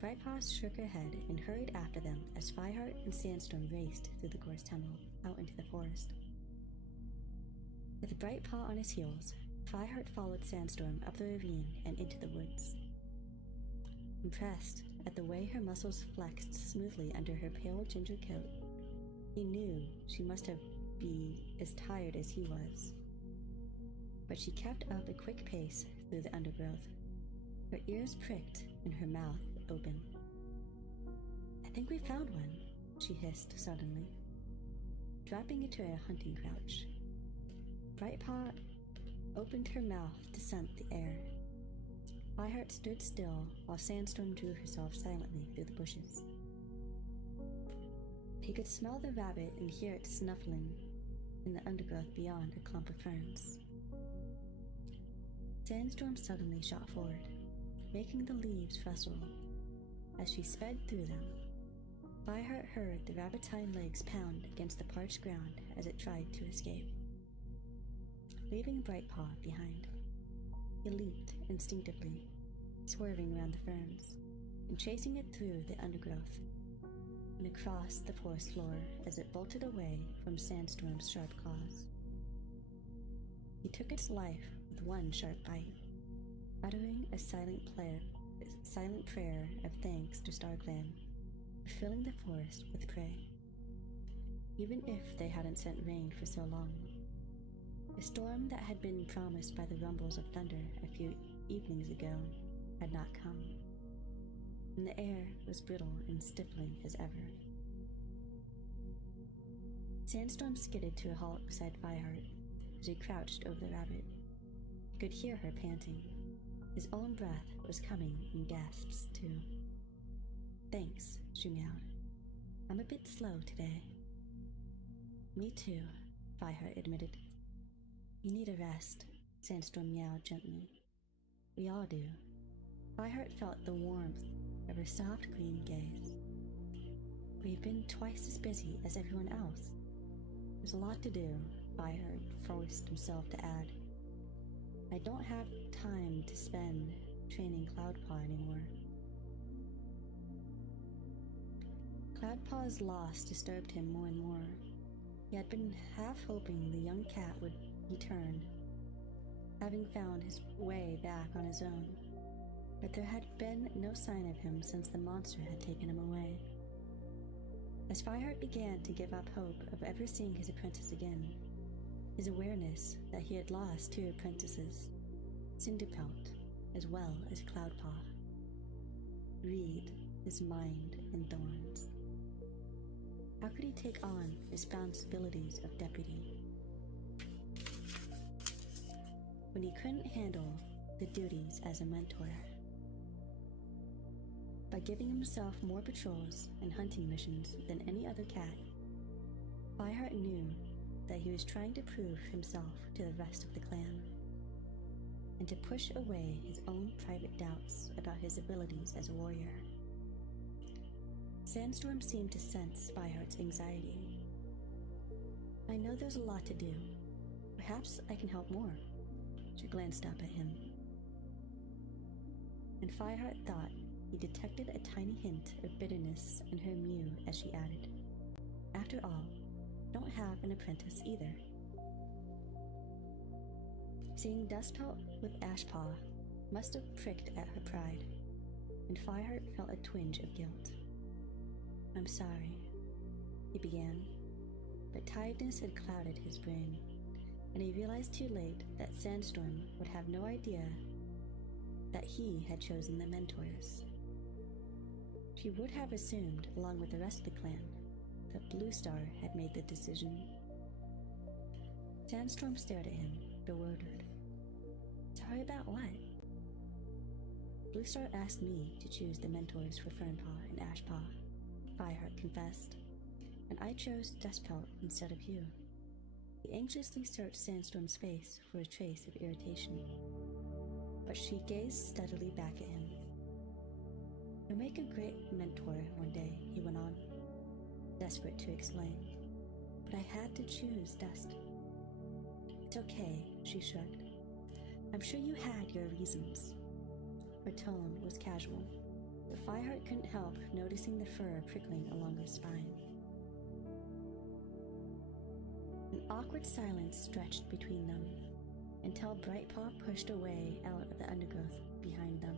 Brightpaw shook her head and hurried after them as Fireheart and Sandstorm raced through the gorse tunnel out into the forest. With Brightpaw on his heels, Fireheart followed Sandstorm up the ravine and into the woods. Impressed at the way her muscles flexed smoothly under her pale ginger coat, he knew she must be as tired as he was. But she kept up a quick pace through the undergrowth, her ears pricked and her mouth open. "I think we found one," she hissed suddenly, dropping into a hunting crouch. Brightpaw opened her mouth to scent the air. Fireheart stood still while Sandstorm drew herself silently through the bushes. He could smell the rabbit and hear it snuffling in the undergrowth beyond a clump of ferns. Sandstorm suddenly shot forward, making the leaves rustle. As she sped through them, Fireheart heard the rabbit's hind legs pound against the parched ground as it tried to escape. Leaving Brightpaw behind, he leaped instinctively, swerving around the ferns, and chasing it through the undergrowth and across the forest floor as it bolted away from Sandstorm's sharp claws. He took its life with one sharp bite, uttering a silent prayer of thanks to StarClan for filling the forest with prey, even if they hadn't sent rain for so long. The storm that had been promised by the rumbles of thunder a few evenings ago had not come, and the air was brittle and stifling as ever. Sandstorm skidded to a halt beside Fireheart as he crouched over the rabbit. He could hear her panting. His own breath was coming in gasps, too. "Thanks," she meowed. "I'm a bit slow today." "Me too," Fireheart admitted. "You need a rest," Sandstorm meowed gently. "We all do." Fireheart felt the warmth of her soft green gaze. "We've been twice as busy as everyone else. There's a lot to do," Fireheart forced himself to add. "I don't have time to spend training Cloudpaw anymore." Cloudpaw's loss disturbed him more and more. He had been half hoping the young cat would return, having found his way back on his own, but there had been no sign of him since the monster had taken him away. As Fireheart began to give up hope of ever seeing his apprentice again, his awareness that he had lost two apprentices, Cinderpelt as well as Cloudpaw, wreathed his mind in thorns. How could he take on responsibilities of deputy when he couldn't handle the duties as a mentor? By giving himself more patrols and hunting missions than any other cat, Fireheart knew that he was trying to prove himself to the rest of the clan, and to push away his own private doubts about his abilities as a warrior. Sandstorm seemed to sense Fireheart's anxiety. I know there's a lot to do. Perhaps I can help more. She glanced up at him. And Fireheart thought he detected a tiny hint of bitterness in her mew as she added, After all, I don't have an apprentice either. Seeing Dustpelt with Ashpaw must have pricked at her pride, and Fireheart felt a twinge of guilt. I'm sorry, he began, but tiredness had clouded his brain, and he realized too late that Sandstorm would have no idea that he had chosen the mentors. She would have assumed, along with the rest of the clan, that Bluestar had made the decision. Sandstorm stared at him, bewildered. Sorry about what? Bluestar asked me to choose the mentors for Fernpaw and Ashpaw, Fireheart confessed, and I chose Dustpelt instead of you. He anxiously searched Sandstorm's face for a trace of irritation, but she gazed steadily back at him. You'll make a great mentor one day, he went on, desperate to explain, but I had to choose Dust. It's okay, she shrugged. I'm sure you had your reasons. Her tone was casual, but Fireheart couldn't help noticing the fur prickling along her spine. An awkward silence stretched between them, until Brightpaw pushed away out of the undergrowth behind them.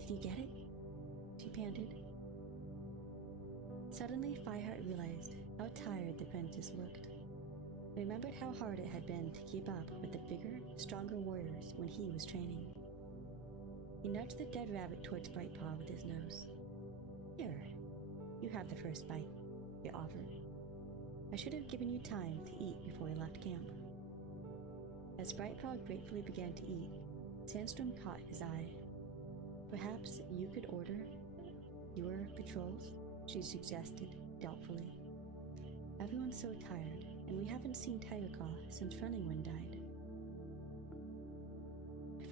Did you get it? She panted. Suddenly, Fireheart realized how tired the princess looked. He remembered how hard it had been to keep up with the bigger, stronger warriors when he was training. He nudged the dead rabbit towards Brightpaw with his nose. Here, you have the first bite, he offered. I should have given you time to eat before we left camp. As Brightpaw gratefully began to eat, Sandstorm caught his eye. Perhaps you could order your patrols, she suggested doubtfully. Everyone's so tired, and we haven't seen Tigerclaw since Running Wind died.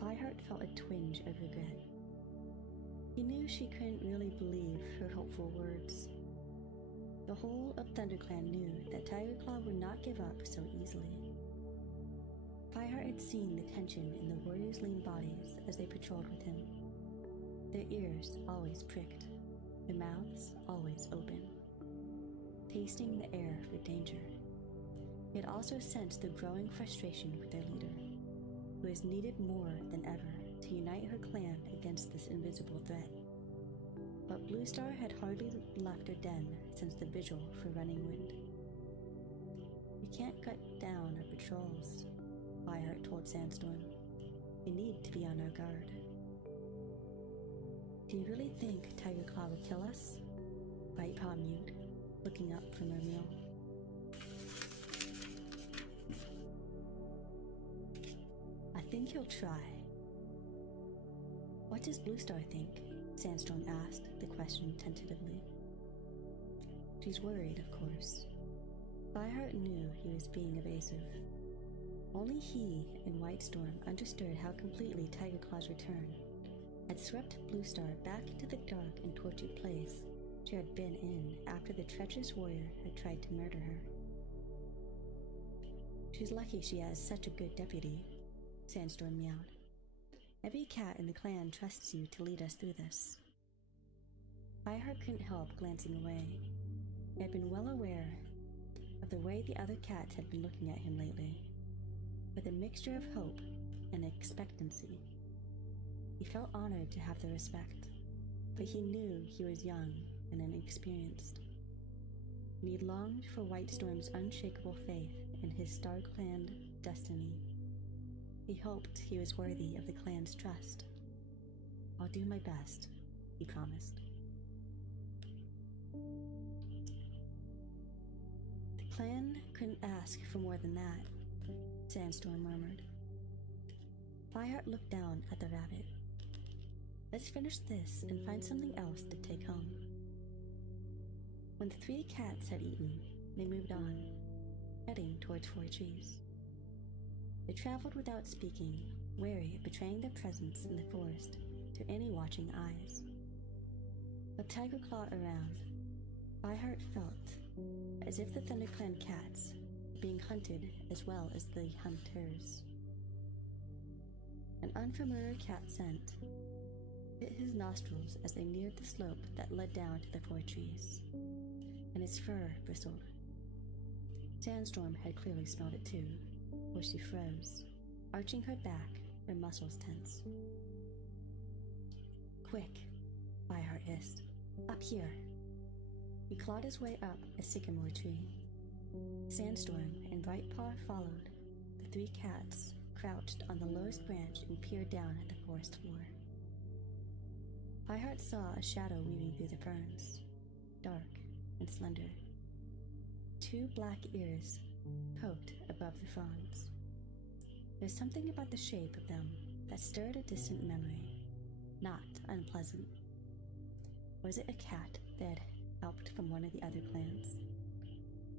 Fireheart felt a twinge of regret. He knew she couldn't really believe her hopeful words. The whole of ThunderClan knew that Tigerclaw would not give up so easily. Fireheart had seen the tension in the warriors' lean bodies as they patrolled with him. Their ears always pricked, their mouths always open, tasting the air for danger. He had also sensed the growing frustration with their leader, who was needed more than ever to unite her clan against this invisible threat. But Bluestar had hardly left her den since the vigil for Running Wind. We can't cut down our patrols, Fireheart told Sandstorm. We need to be on our guard. Do you really think Tigerclaw will kill us? Brightpaw mewed, looking up from her meal. I think he'll try. What does Bluestar think? Sandstorm asked the question tentatively. She's worried, of course. Fireheart knew he was being evasive. Only he and Whitestorm understood how completely Tigerclaw's return had swept Bluestar back into the dark and tortured place she had been in after the treacherous warrior had tried to murder her. She's lucky she has such a good deputy, Sandstorm meowed. Every cat in the clan trusts you to lead us through this. Fireheart couldn't help glancing away. He had been well aware of the way the other cats had been looking at him lately, with a mixture of hope and expectancy. He felt honored to have their respect, but he knew he was young and inexperienced. And he longed for Whitestorm's unshakable faith in his star-clanned destiny. He hoped he was worthy of the clan's trust. I'll do my best, he promised. The clan couldn't ask for more than that, Sandstorm murmured. Fireheart looked down at the rabbit. Let's finish this and find something else to take home. When the three cats had eaten, they moved on, heading towards Four Trees. They traveled without speaking, wary of betraying their presence in the forest to any watching eyes. With Tiger Claw around, Fireheart felt as if the ThunderClan cats were being hunted as well as the hunters. An unfamiliar cat scent hit his nostrils as they neared the slope that led down to the 4 trees, and his fur bristled. Sandstorm had clearly smelled it too, for she froze, arching her back, her muscles tense. "Quick," Fireheart hissed. "Up here." He clawed his way up a sycamore tree. Sandstorm and Brightpaw followed. The 3 cats crouched on the lowest branch and peered down at the forest floor. Fireheart saw a shadow weaving through the ferns, dark and slender. 2 black ears poked above the fronds. There's something about the shape of them that stirred a distant memory, not unpleasant. Was it a cat that had helped from one of the other clans?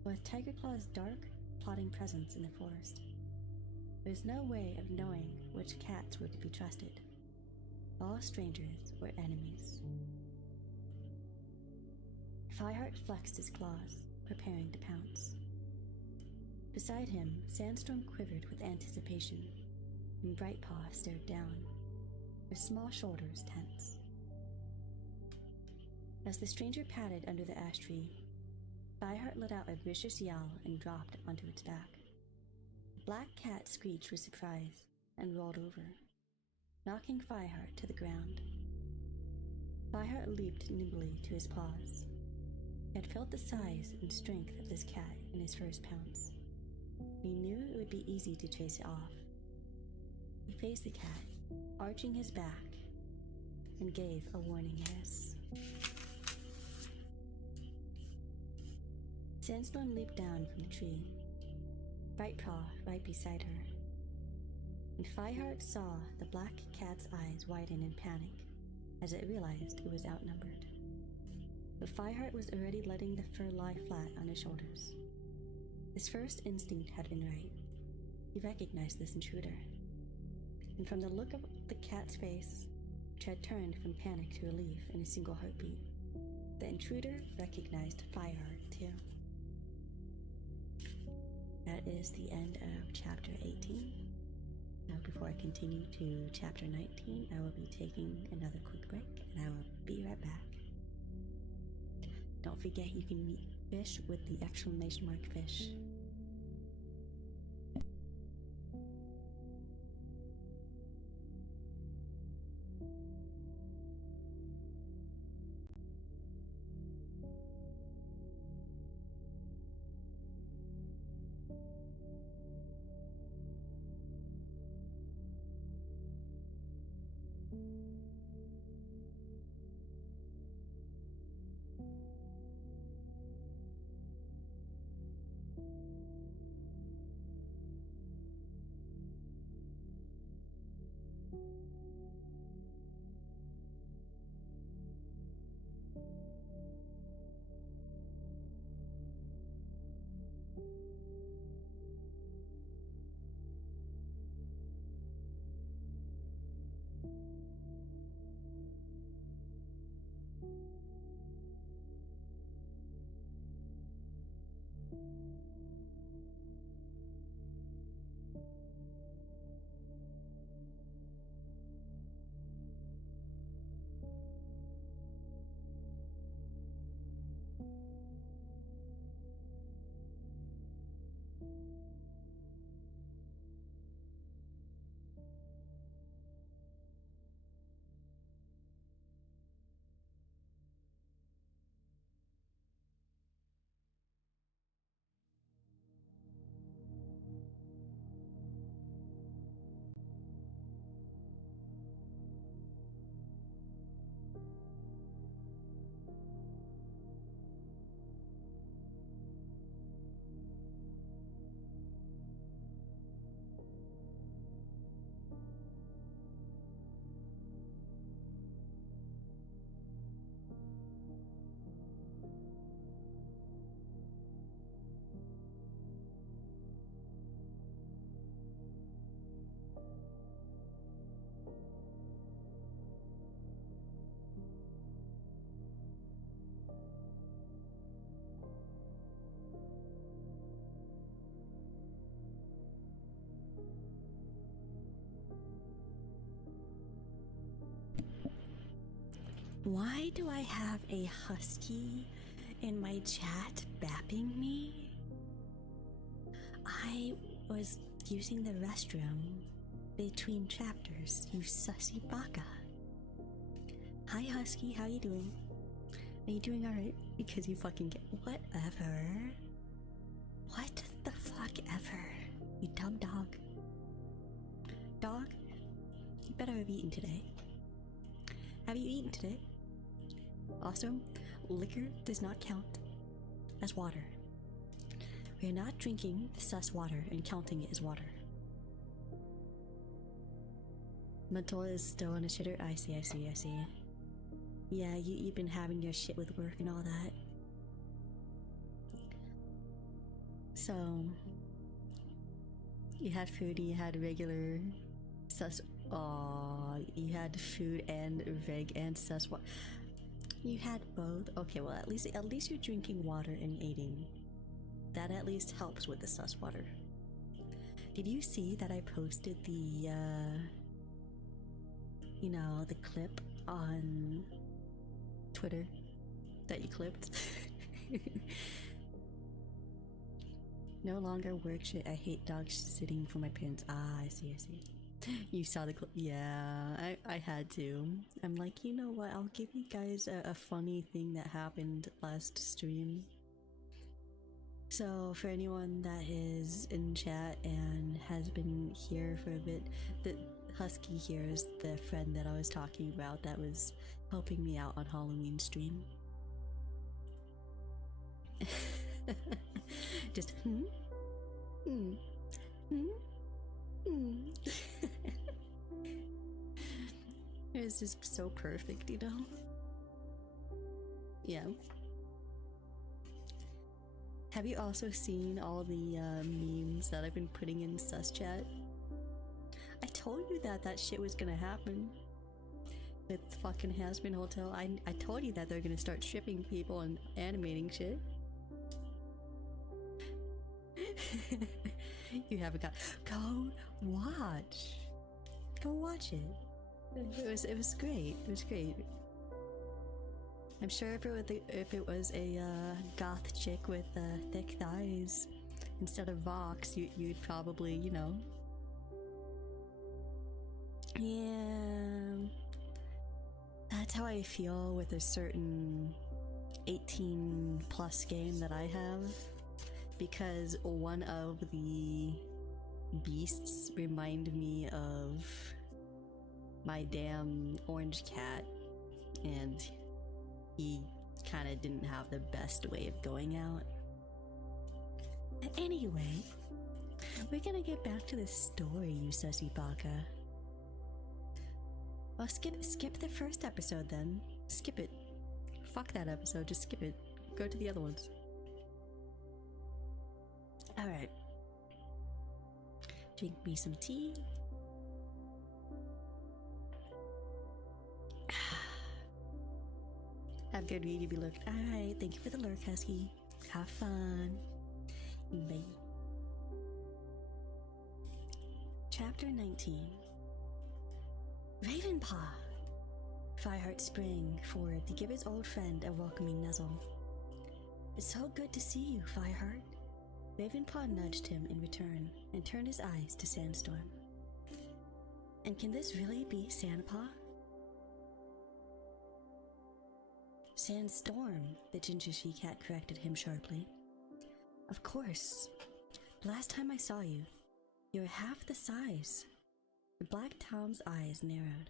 Or with Tiger Claw's dark, plotting presence in the forest? There's no way of knowing which cats were to be trusted. All strangers were enemies. Fireheart flexed his claws, preparing to pounce. Beside him, Sandstorm quivered with anticipation, and Brightpaw stared down, her small shoulders tense. As the stranger padded under the ash tree, Fireheart let out a vicious yell and dropped onto its back. The black cat screeched with surprise and rolled over, knocking Fireheart to the ground. Fireheart leaped nimbly to his paws. He had felt the size and strength of this cat in his first pounce. He knew it would be easy to chase it off. He faced the cat, arching his back, and gave a warning hiss. Sandstorm leaped down from the tree, Brightpaw right beside her, and Fireheart saw the black cat's eyes widen in panic as it realized it was outnumbered. But Fireheart was already letting the fur lie flat on his shoulders. His first instinct had been right. He recognized this intruder. And from the look of the cat's face, which had turned from panic to relief in a single heartbeat, the intruder recognized Fireheart too. That is the end of chapter 18. Now before I continue to chapter 19, I will be taking another quick break and I will be right back. Don't forget you can meet fish with the exclamation mark fish. Why do I have a husky in my chat bapping me? I was using the restroom between chapters, you sussy baka. Hi husky, how you doing? Are you doing alright? Because you fucking get whatever. What the fuck ever? You dumb dog. Dog, you better have eaten today. Have you eaten today? Also, liquor does not count as water. We are not drinking sus water and counting it as water. Mental is still on a shitter. I see. Yeah, you've been having your shit with work and all that. So, you had food and you had regular sus. You had food and reg and sus. What? You had both? Okay, well at least you're drinking water and eating. That at least helps with the sus water. Did you see that I posted the the clip on Twitter that you clipped? No longer work shit. I hate dogs sitting for my parents. Ah, I see. You saw the clip. Yeah, I had to. I'm like, you know what? I'll give you guys a funny thing that happened last stream. So for anyone that is in chat and has been here for a bit, the husky here is the friend that I was talking about that was helping me out on Halloween stream. Just It was just so perfect, you know? Yeah. Have you also seen all the memes that I've been putting in sus chat? I told you that shit was gonna happen with fucking Hasbin Hotel. I told you that they're gonna start shipping people and animating shit. You haven't got. Go watch it. It was great. It was great. I'm sure if it was a goth chick with thick thighs instead of Vox, you'd probably, you know. Yeah, that's how I feel with a certain 18 plus game that I have, because one of the beasts remind me of my damn orange cat, and he kind of didn't have the best way of going out. Anyway, we're gonna get back to the story, you sussy baka. Well, skip the first episode then. Skip it. Fuck that episode, just skip it. Go to the other ones. Alright. Drink me some tea. Have a good read if you looked. Alright, thank you for the lurk, Husky. Have fun. Bye. Chapter 19. Ravenpaw! Fireheart sprang forward to give his old friend a welcoming nuzzle. It's so good to see you, Fireheart. Ravenpaw nudged him in return and turned his eyes to Sandstorm. And can this really be Sandpaw? Sandstorm, the ginger she-cat corrected him sharply. Of course. Last time I saw you, you were half the size. The Black Tom's eyes narrowed.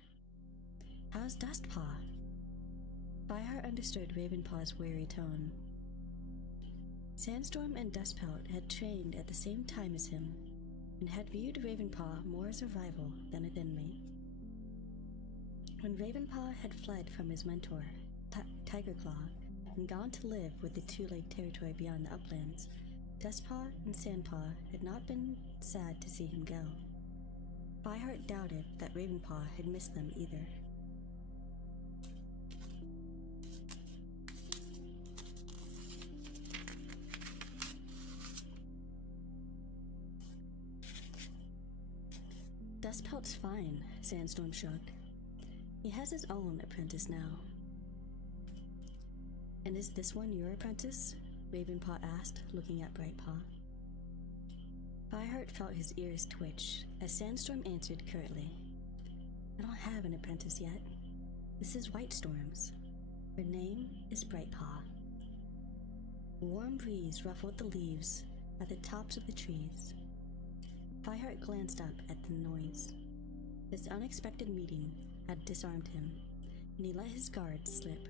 How's Dustpaw? Fireheart understood Ravenpaw's wary tone. Sandstorm and Dustpelt had trained at the same time as him, and had viewed Ravenpaw more as a rival than an enemy. When Ravenpaw had fled from his mentor, Tigerclaw, and gone to live with the two-legged territory beyond the uplands, Dustpaw and Sandpaw had not been sad to see him go. Fireheart doubted that Ravenpaw had missed them either. Dustpelt's fine, Sandstorm shrugged. He has his own apprentice now. And is this one your apprentice? Ravenpaw asked, looking at Brightpaw. Fireheart felt his ears twitch as Sandstorm answered curtly. I don't have an apprentice yet. This is Whitestorm's. Her name is Brightpaw. A warm breeze ruffled the leaves at the tops of the trees. Fireheart glanced up at the noise. This unexpected meeting had disarmed him, and he let his guard slip.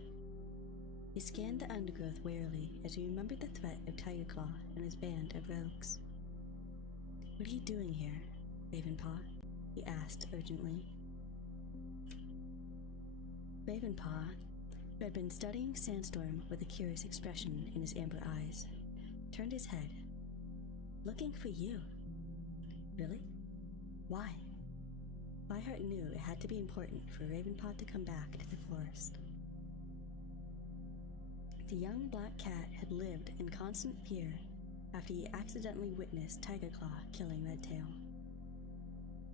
He scanned the undergrowth warily as he remembered the threat of Tigerclaw and his band of rogues. What are you doing here, Ravenpaw? He asked urgently. Ravenpaw, who had been studying Sandstorm with a curious expression in his amber eyes, turned his head. Looking for you. Really? Why? Fireheart knew it had to be important for Ravenpaw to come back to the forest. The young black cat had lived in constant fear after he accidentally witnessed Tigerclaw killing Redtail,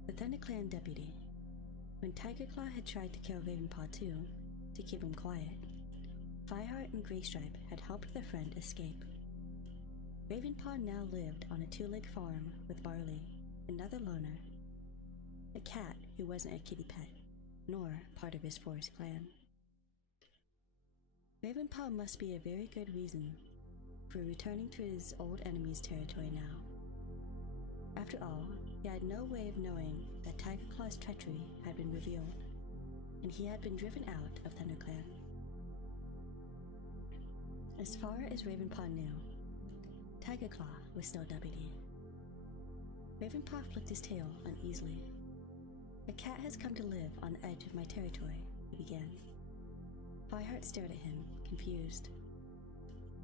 the ThunderClan deputy. When Tigerclaw had tried to kill Ravenpaw too, to keep him quiet, Fireheart and Greystripe had helped their friend escape. Ravenpaw now lived on a two-leg farm with Barley, another loner, a cat who wasn't a kitty pet, nor part of his forest clan. Ravenpaw must be a very good reason for returning to his old enemy's territory now. After all, he had no way of knowing that Tigerclaw's treachery had been revealed, and he had been driven out of ThunderClan. As far as Ravenpaw knew, Tigerclaw was still deputy. Ravenpaw flicked his tail uneasily. A cat has come to live on the edge of my territory, he began. Fireheart stared at him, confused,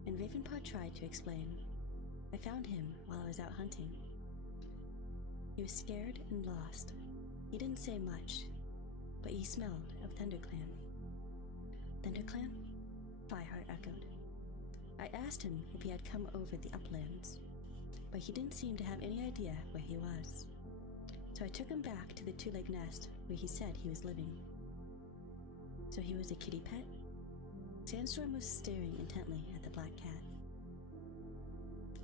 and Ravenpaw tried to explain. I found him while I was out hunting. He was scared and lost. He didn't say much, but he smelled of ThunderClan. ThunderClan? Fireheart echoed. I asked him if he had come over the uplands, but he didn't seem to have any idea where he was. So I took him back to the two-leg nest where he said he was living. So he was a kitty pet? Sandstorm was staring intently at the black cat.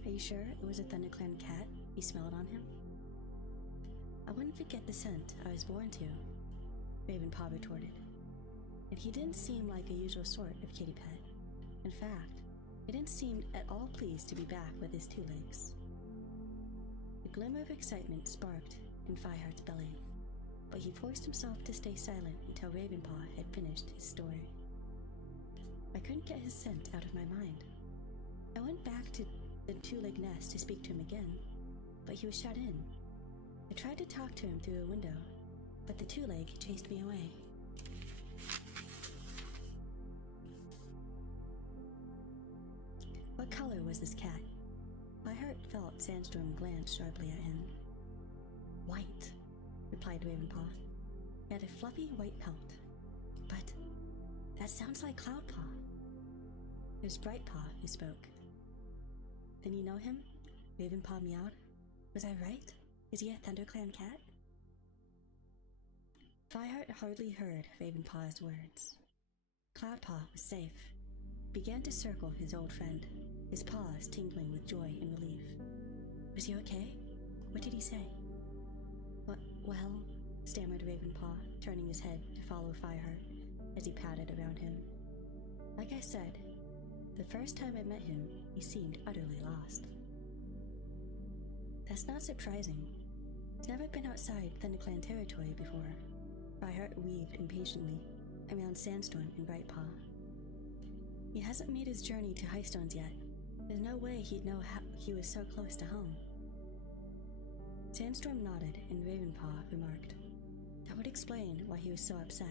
Are you sure it was a ThunderClan cat he smelled on him? I wouldn't forget the scent I was born to, Ravenpaw retorted. And he didn't seem like a usual sort of kitty pet. In fact, he didn't seem at all pleased to be back with his two legs. A glimmer of excitement sparked in Fireheart's belly, but he forced himself to stay silent until Ravenpaw had finished his story. I couldn't get his scent out of my mind. I went back to the two-leg nest to speak to him again, but he was shut in. I tried to talk to him through a window, but the two-leg chased me away. What color was this cat? Fireheart felt Sandstorm glance sharply at him. White, replied Ravenpaw. He had a fluffy white pelt. But that sounds like Cloudpaw. It was Brightpaw who spoke. Then you know him? Ravenpaw meowed. Was I right? Is he a ThunderClan cat? Fireheart hardly heard Ravenpaw's words. Cloudpaw was safe. He began to circle his old friend, his paws tingling with joy and relief. Was he okay? What did he say? Well, stammered Ravenpaw, turning his head to follow Fireheart as he patted around him. Like I said, the first time I met him, he seemed utterly lost. That's not surprising. He's never been outside ThunderClan territory before. Fireheart weaved impatiently around Sandstorm and Brightpaw. He hasn't made his journey to Highstones yet. There's no way he'd know how he was so close to home. Sandstorm nodded, and Ravenpaw remarked, That would explain why he was so upset.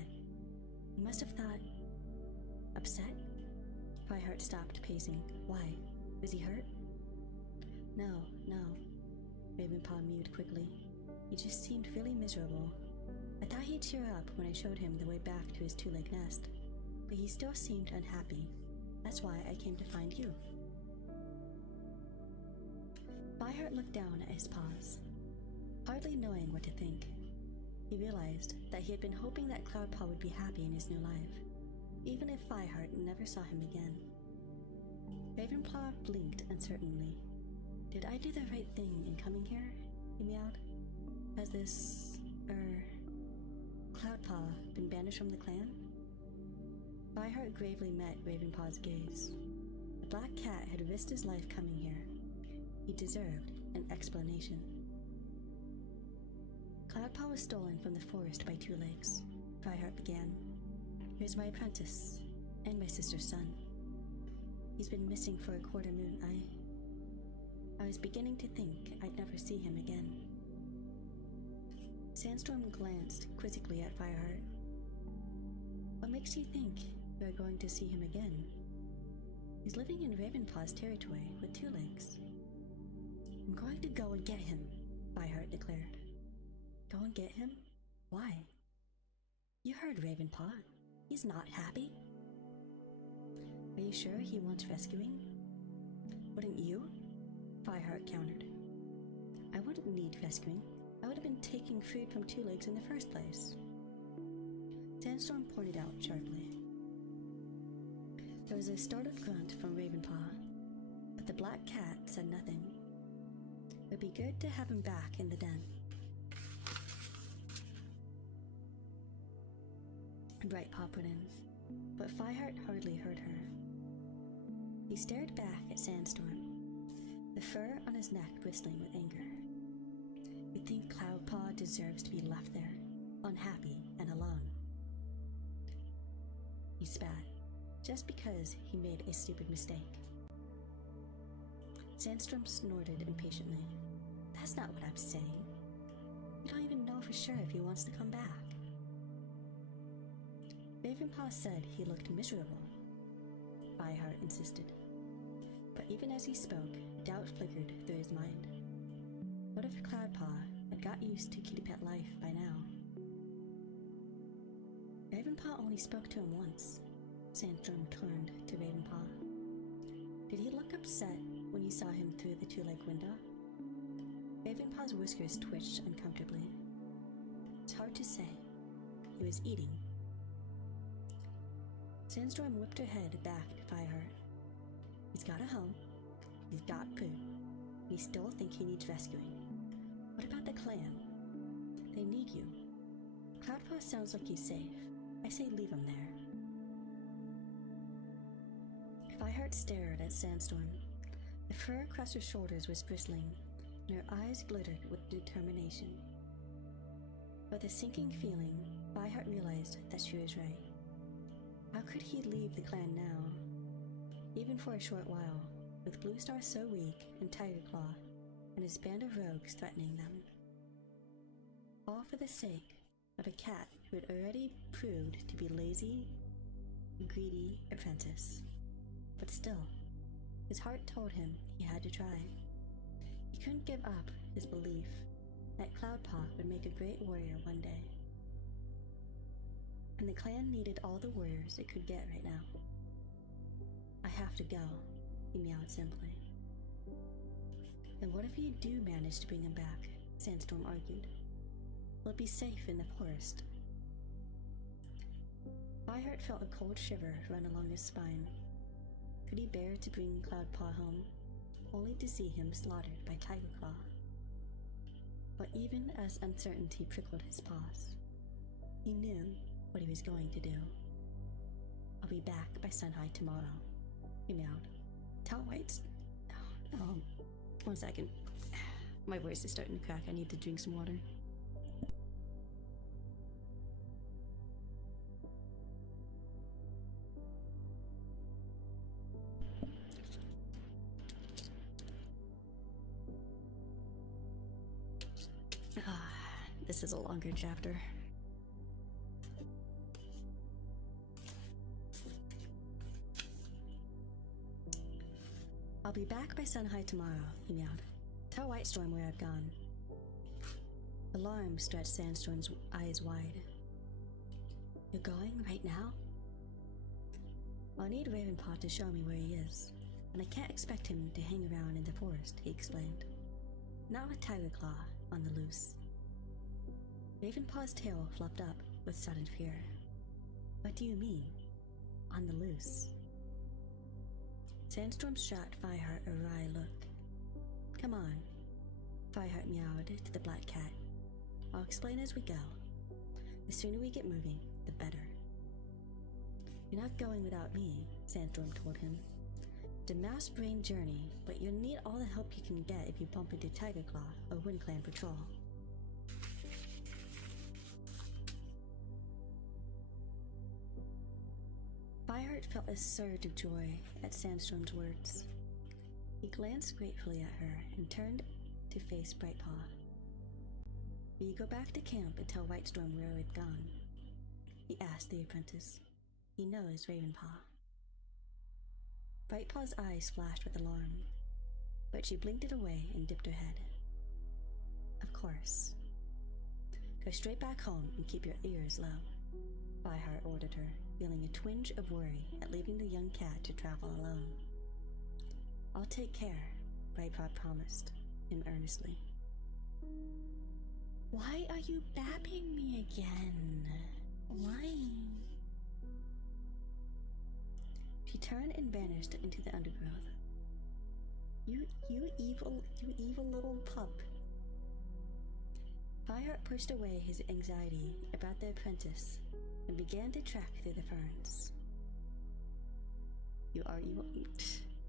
He must have thought... Upset? Fireheart stopped pacing. Why? Was he hurt? No. Ravenpaw mewed quickly. He just seemed really miserable. I thought he'd cheer up when I showed him the way back to his two-leg nest, but he still seemed unhappy. That's why I came to find you. Fireheart looked down at his paws, hardly knowing what to think. He realized that he had been hoping that Cloudpaw would be happy in his new life, even if Fireheart never saw him again. Ravenclaw blinked uncertainly. Did I do the right thing in coming here? He meowed. Has this, Cloudpaw been banished from the clan? Fireheart gravely met Ravenpaw's gaze. The black cat had risked his life coming here. He deserved an explanation. Cloudpaw was stolen from the forest by Two Legs. Fireheart began. Here's my apprentice, and my sister's son. He's been missing for a quarter moon. I was beginning to think I'd never see him again. Sandstorm glanced quizzically at Fireheart. What makes you think you're going to see him again? He's living in Ravenpaw's territory with Two Legs. I'm going to go and get him, Fireheart declared. Go and get him? Why? You heard Ravenpaw. He's not happy. Are you sure he wants rescuing? Wouldn't you? Fireheart countered. I wouldn't need rescuing. I would have been taking food from Two Legs in the first place. Sandstorm pointed out sharply. There was a startled grunt from Ravenpaw, but the black cat said nothing. It would be good to have him back in the den. Brightpaw put in, but Fireheart hardly heard her. He stared back at Sandstorm, the fur on his neck bristling with anger. You think Cloudpaw deserves to be left there, unhappy and alone? He spat, just because he made a stupid mistake. Sandstorm snorted impatiently. That's not what I'm saying. You don't even know for sure if he wants to come back. Ravenpaw said he looked miserable. Fireheart insisted. But even as he spoke, doubt flickered through his mind. What if Cloudpaw had got used to kitty pet life by now? Ravenpaw only spoke to him once. Sandstorm turned to Ravenpaw. Did he look upset when you saw him through the two-leg window? Ravenpaw's whiskers twitched uncomfortably. It's hard to say. He was eating. Sandstorm whipped her head back to Fireheart. He's got a home. He's got food. And you still think he needs rescuing. What about the clan? They need you. Cloudpaw sounds like he's safe. I say leave him there. Fireheart stared at Sandstorm. The fur across her shoulders was bristling, and her eyes glittered with determination. With a sinking feeling, Fireheart realized that she was right. How could he leave the clan now? Even for a short while, with Bluestar so weak and Tigerclaw and his band of rogues threatening them. All for the sake of a cat who had already proved to be lazy, greedy apprentice. But still, his heart told him he had to try. He couldn't give up his belief that Cloudpaw would make a great warrior one day. And the clan needed all the warriors it could get right now. I have to go, he meowed simply. And what if you do manage to bring him back? Sandstorm argued. Will it be safe in the forest? Fireheart felt a cold shiver run along his spine. Could he bear to bring Cloudpaw home, only to see him slaughtered by Tigerclaw? But even as uncertainty prickled his paws, he knew what he was going to do. I'll be back by sunhigh tomorrow, he meowed. Tell White's... Oh, 1 second. My voice is starting to crack. I need to drink some water. This is a longer chapter. I'll be back by sunhigh tomorrow, he meowed. Tell Whitestorm where I've gone. Alarm stretched Sandstorm's eyes wide. You're going right now? I'll need Ravenpaw to show me where he is, and I can't expect him to hang around in the forest, he explained. Not with Tigerclaw on the loose. Ravenpaw's tail flopped up with sudden fear. What do you mean, on the loose? Sandstorm shot Fireheart a wry look. Come on, Fireheart meowed to the black cat. I'll explain as we go. The sooner we get moving, the better. You're not going without me, Sandstorm told him. It's a mouse brain journey, but you'll need all the help you can get if you bump into Tiger Claw or Wind Clan Patrol. Fireheart felt a surge of joy at Sandstorm's words. He glanced gratefully at her and turned to face Brightpaw. Will you go back to camp and tell Whitestorm where we'd gone? He asked the apprentice. He knows Ravenpaw. Brightpaw's eyes flashed with alarm, but she blinked it away and dipped her head. Of course. Go straight back home and keep your ears low, Fireheart ordered her, feeling a twinge of worry at leaving the young cat to travel alone. I'll take care, Brightpaw promised him earnestly. Why are you babbing me again? Why? She turned and vanished into the undergrowth. You evil little pup. Fireheart pushed away his anxiety about the apprentice and began to track through the ferns.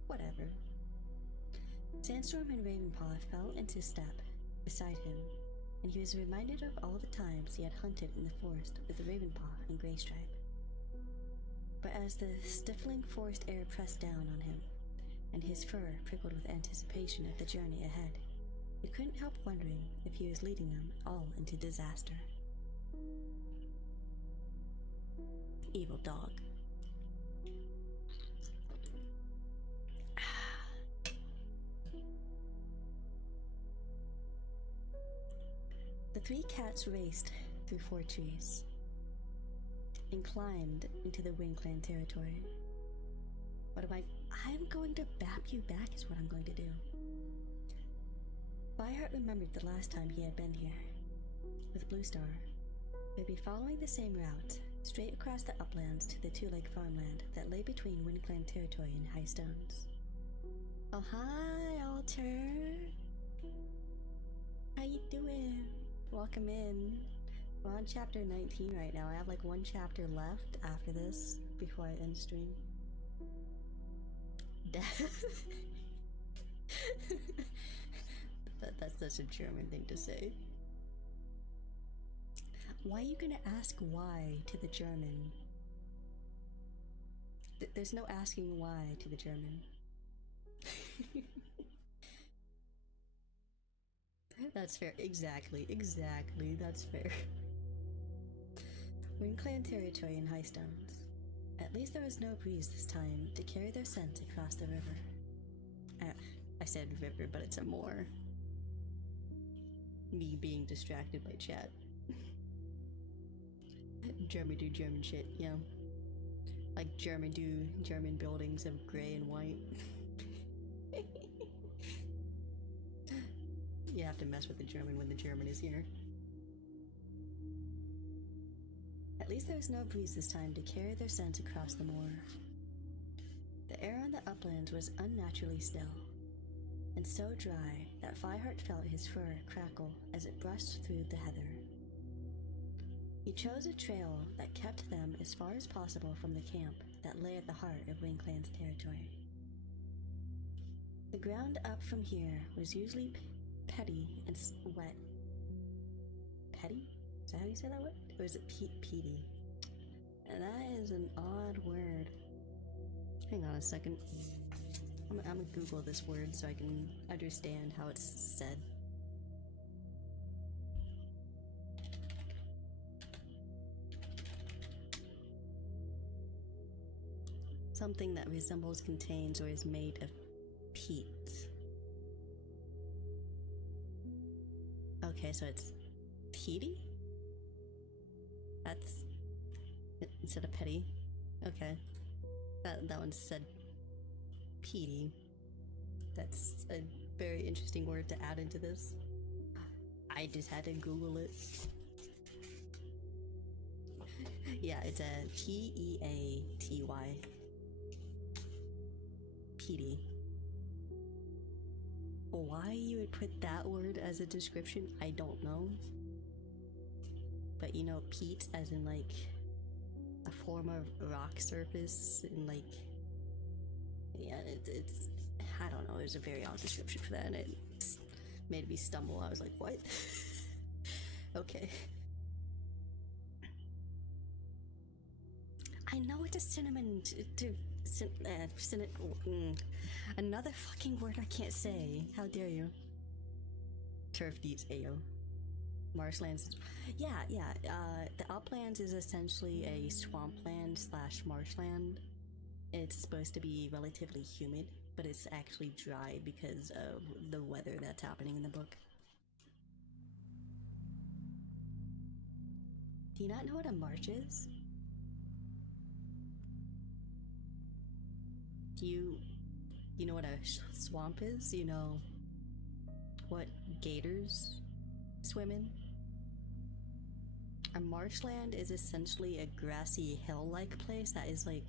Whatever. Sandstorm and Ravenpaw fell into step beside him, and he was reminded of all the times he had hunted in the forest with Ravenpaw and Graystripe. But as the stifling forest air pressed down on him, and his fur prickled with anticipation of the journey ahead, he couldn't help wondering if he was leading them all into disaster. Evil dog. The three cats raced through 4 trees and climbed into the Wind Clan territory. I'm going to bap you back is what I'm going to do. Fireheart remembered the last time he had been here, with Bluestar. They'd be following the same route, straight across the uplands to the two-leg farmland that lay between Wind Clan territory and High Stones. Oh hi, Alter! How you doing? Welcome in. We're on chapter 19 right now. I have like 1 chapter left after this before I end stream. That's such a German thing to say. Why are you gonna ask why to the German? There's no asking why to the German. That's fair. Exactly. That's fair. Wind Clan territory in High Stones. At least there was no breeze this time to carry their scent across the river. I said river, but it's a moor. Me being distracted by chat. German do German shit, you know. Like German do German buildings of gray and white. You have to mess with the German when the German is here. At least there was no breeze this time to carry their scent across the moor. The air on the uplands was unnaturally still, and so dry that Fireheart felt his fur crackle as it brushed through the heather. He chose a trail that kept them as far as possible from the camp that lay at the heart of Wind Clan's territory. The ground up from here was usually petty and wet. Petty? Is that how you say that word? Or is it peaty? And that is an odd word. Hang on a second. I'm gonna Google this word so I can understand how it's said. Something that resembles, contains, or is made of peat. Okay, so it's peaty? That's instead of petty. Okay. That one said peaty. That's a very interesting word to add into this. I just had to Google it. Yeah, it's a P-E-A-T-Y. peaty. Why you would put that word as a description, I don't know. But you know, peat as in like a form of rock surface, and like, yeah, it's I don't know, there's a very odd description for that, and it made me stumble. I was like, what? Okay. I know it's a cinnamon another fucking word I can't say. How dare you? Turf deeps, ayo. Marshlands. Yeah. The uplands is essentially a swampland / marshland. It's supposed to be relatively humid, but it's actually dry because of the weather that's happening in the book. Do you not know what a marsh is? Do you know what a swamp is? You know what gators swim in? A marshland is essentially a grassy hill-like place that is like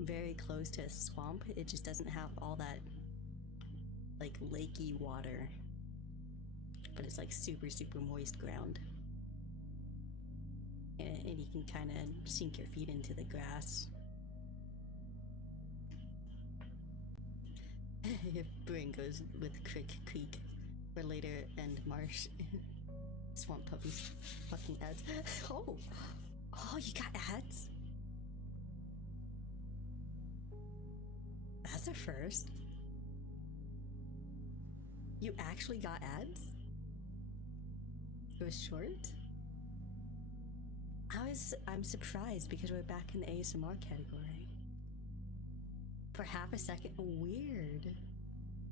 very close to a swamp. It just doesn't have all that like lakey water, but it's like super moist ground, and you can kind of sink your feet into the grass. Brain goes with creek for later and marsh. Swamp puppies. Fucking ads. Oh, you got ads? That's a first. You actually got ads? It was short? I'm surprised because we're back in the ASMR category. For half a second? Weird.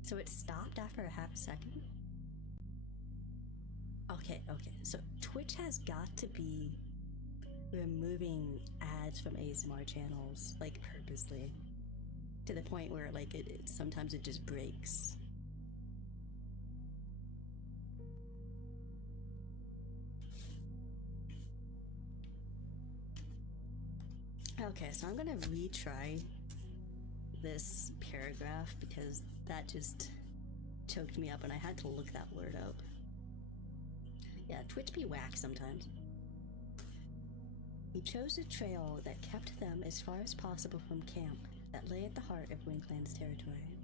So it stopped after a half a second? Okay. So Twitch has got to be removing ads from ASMR channels, like purposely. To the point where like it sometimes it just breaks. Okay, so I'm gonna retry this paragraph because that just choked me up and I had to look that word up. Yeah, Twitch be whack sometimes. We chose a trail that kept them as far as possible from camp that lay at the heart of Winkland's territory.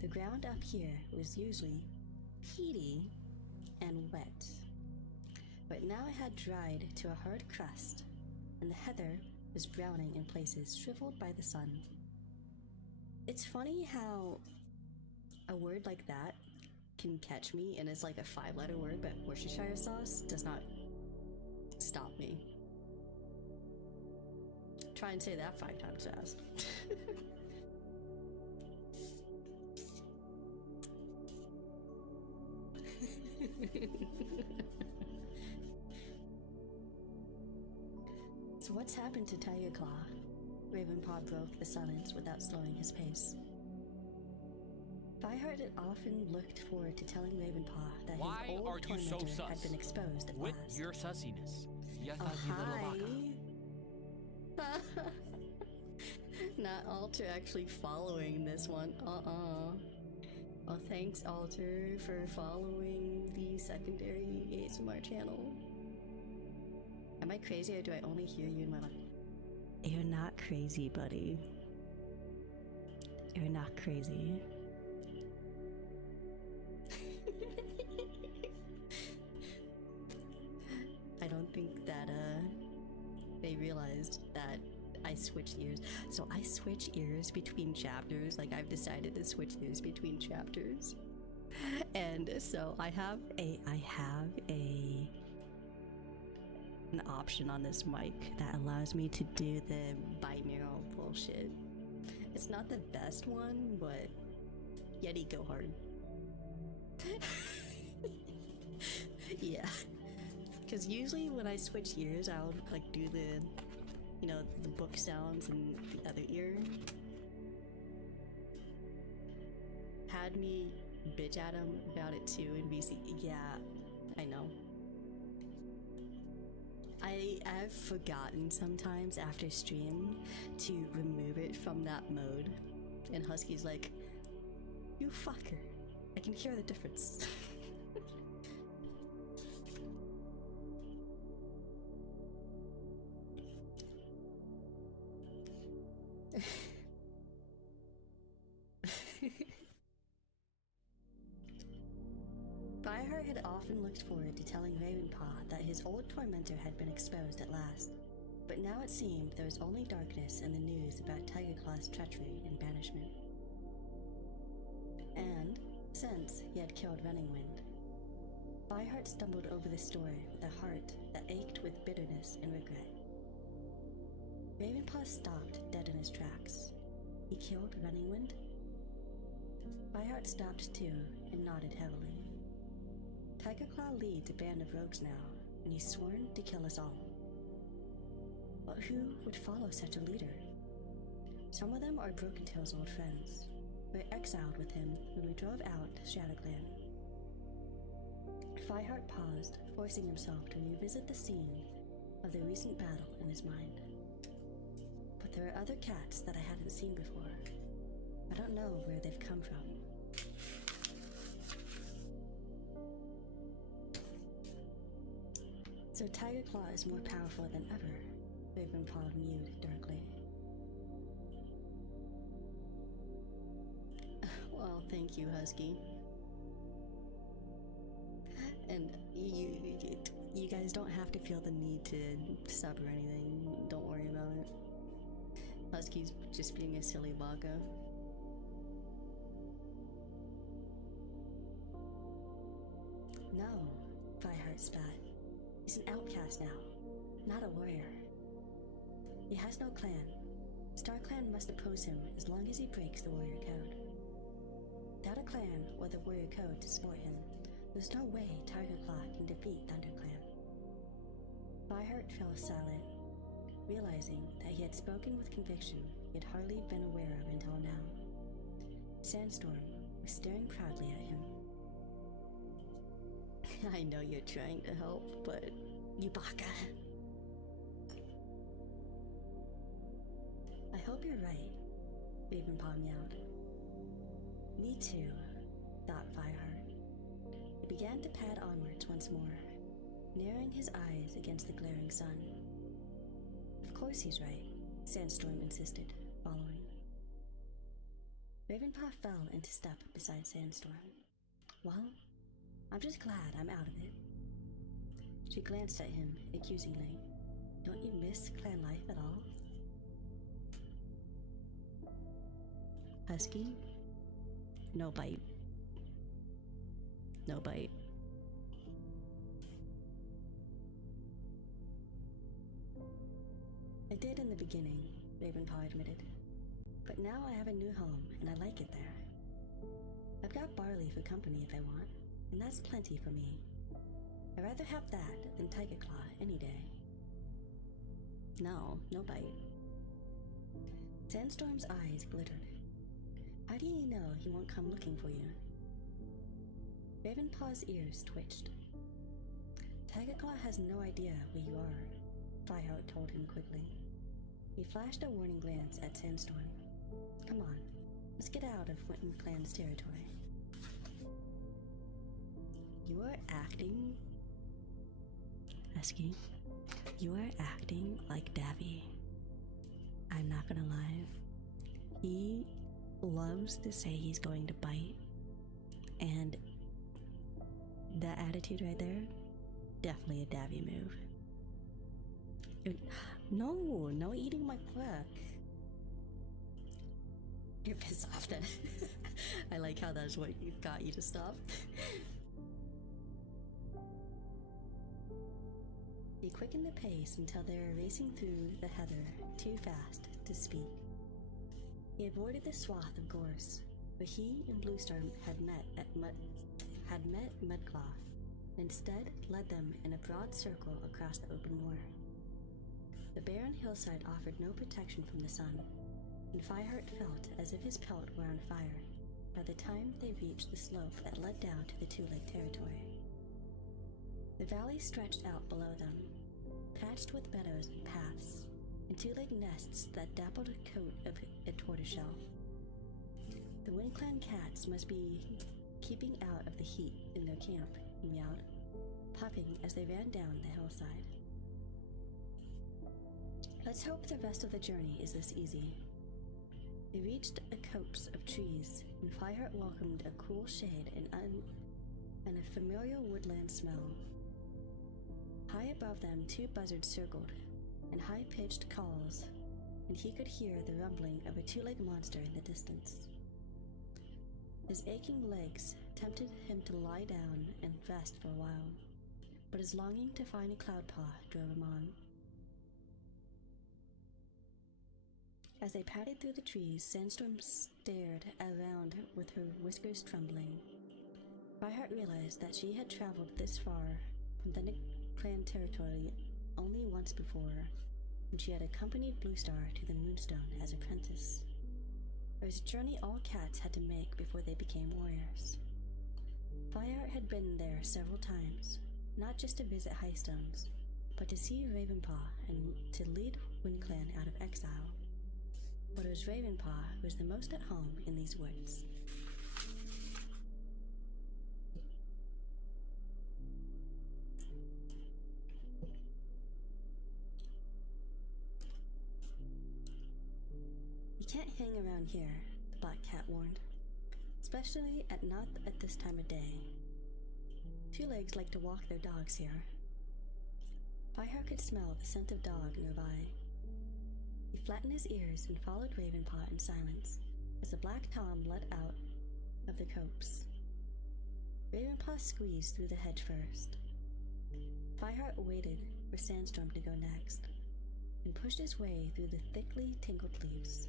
The ground up here was usually peaty and wet, but now it had dried to a hard crust, and the heather was browning in places, shriveled by the sun. It's funny how a word like that can catch me and it's like a 5-letter word, but Worcestershire sauce does not stop me. Try and say that 5 times fast. So what's happened to Tiger Claw? Ravenpaw broke the silence without slowing his pace. Fireheart had often looked forward to telling Ravenpaw that his old tormentor had been exposed at with last. your sussiness. Hi. Not Alter actually following this one. Oh, thanks Alter for following the secondary ASMR channel. Am I crazy or do I only hear you in my life? You're not crazy, buddy. You're not crazy. I don't think that they realized that I switched ears. So I switch ears between chapters. Like I've decided to switch ears between chapters. And so I have an option on this mic that allows me to do the binaural bullshit. It's not the best one, but Yeti go hard. Yeah. Because usually when I switch ears, I'll like do the book sounds in the other ear. Had me bitch at him about it too in VC. Yeah, I know. I've forgotten sometimes after stream to remove it from that mode. And Husky's like, "You fucker, I can hear the difference." Fireheart had often looked forward to telling Ravenpaw that his old tormentor had been exposed at last, but now it seemed there was only darkness in the news about Tigerclaw's treachery and banishment. And, since he had killed Runningwind, Fireheart stumbled over the story with a heart that ached with bitterness and regret. Ravenpaw stopped dead in his tracks. He killed Runningwind? Fireheart stopped too and nodded heavily. Tigerclaw leads a band of rogues now, and he's sworn to kill us all. But who would follow such a leader? Some of them are Brokentail's old friends. We're exiled with him when we drove out Shadowclan. Fireheart paused, forcing himself to revisit the scene of the recent battle in his mind. But there are other cats that I hadn't seen before. I don't know where they've come from. So Tigerclaw is more powerful than ever, Ravenpaw mewed darkly. Well, thank you, Husky. And you guys don't have to feel the need to sub or anything. Don't worry about it. Husky's just being a silly baka. No, Fireheart spat. He's an outcast now, not a warrior. He has no clan. StarClan must oppose him as long as he breaks the warrior code. Without a clan or the warrior code to support him, there's no way Tigerclaw can defeat ThunderClan. Fireheart fell silent, realizing that he had spoken with conviction he had hardly been aware of until now. Sandstorm was staring proudly at him. I know you're trying to help, but you baka. I hope you're right, Ravenpaw meowed. Me too, thought Fireheart. He began to pad onwards once more, narrowing his eyes against the glaring sun. Of course he's right, Sandstorm insisted, following. Ravenpaw fell into step beside Sandstorm. Well, I'm just glad I'm out of it. She glanced at him accusingly. Don't you miss clan life at all? Husky? No bite. No bite. I did in the beginning, Ravenpaw admitted. But now I have a new home, and I like it there. I've got Barley for company if I want, and that's plenty for me. I'd rather have that than Tigerclaw any day. No bite. Sandstorm's eyes glittered. How do you know he won't come looking for you? Ravenpaw's ears twitched. Tigerclaw has no idea where you are, Fireheart told him quickly. He flashed a warning glance at Sandstorm. Come on, let's get out of Winton Clan's territory. You are acting... Husky, you are acting like Davy. I'm not gonna lie. He loves to say he's going to bite, and that attitude right there, definitely a Davy move. No eating my pork. You're pissed off then. I like how that's what got you to stop. He quickened the pace until they were racing through the heather too fast to speak. He avoided the swath of gorse, where he and Bluestorm had met Mudclaw, and instead led them in a broad circle across the open moor. The barren hillside offered no protection from the sun, and Fireheart felt as if his pelt were on fire by the time they reached the slope that led down to the two-leg territory. The valley stretched out below them, patched with meadows and paths, and two-leg nests that dappled a coat of a tortoiseshell. The Wind Clan cats must be keeping out of the heat in their camp, he meowed, puffing as they ran down the hillside. Let's hope the rest of the journey is this easy. They reached a copse of trees, and Fireheart welcomed a cool shade and a familiar woodland smell. High above them, 2 buzzards circled, in high-pitched calls, and he could hear the rumbling of a 2-legged monster in the distance. His aching legs tempted him to lie down and rest for a while, but his longing to find a Cloudpaw drove him on. As they padded through the trees, Sandstorm stared around with her whiskers trembling. Fireheart realized that she had traveled this far from the Clan territory only once before, when she had accompanied Bluestar to the Moonstone as apprentice. It was a journey all cats had to make before they became warriors. Fireheart had been there several times, not just to visit Highstones, but to see Ravenpaw and to lead WindClan out of exile. But it was Ravenpaw who was the most at home in these woods. You can't hang around here, the Black Cat warned, especially not at this time of day. 2-legs like to walk their dogs here. Fireheart could smell the scent of dog nearby. He flattened his ears and followed Ravenpaw in silence as the Black Tom led out of the copse. Ravenpaw squeezed through the hedge first. Fireheart waited for Sandstorm to go next and pushed his way through the thickly tangled leaves.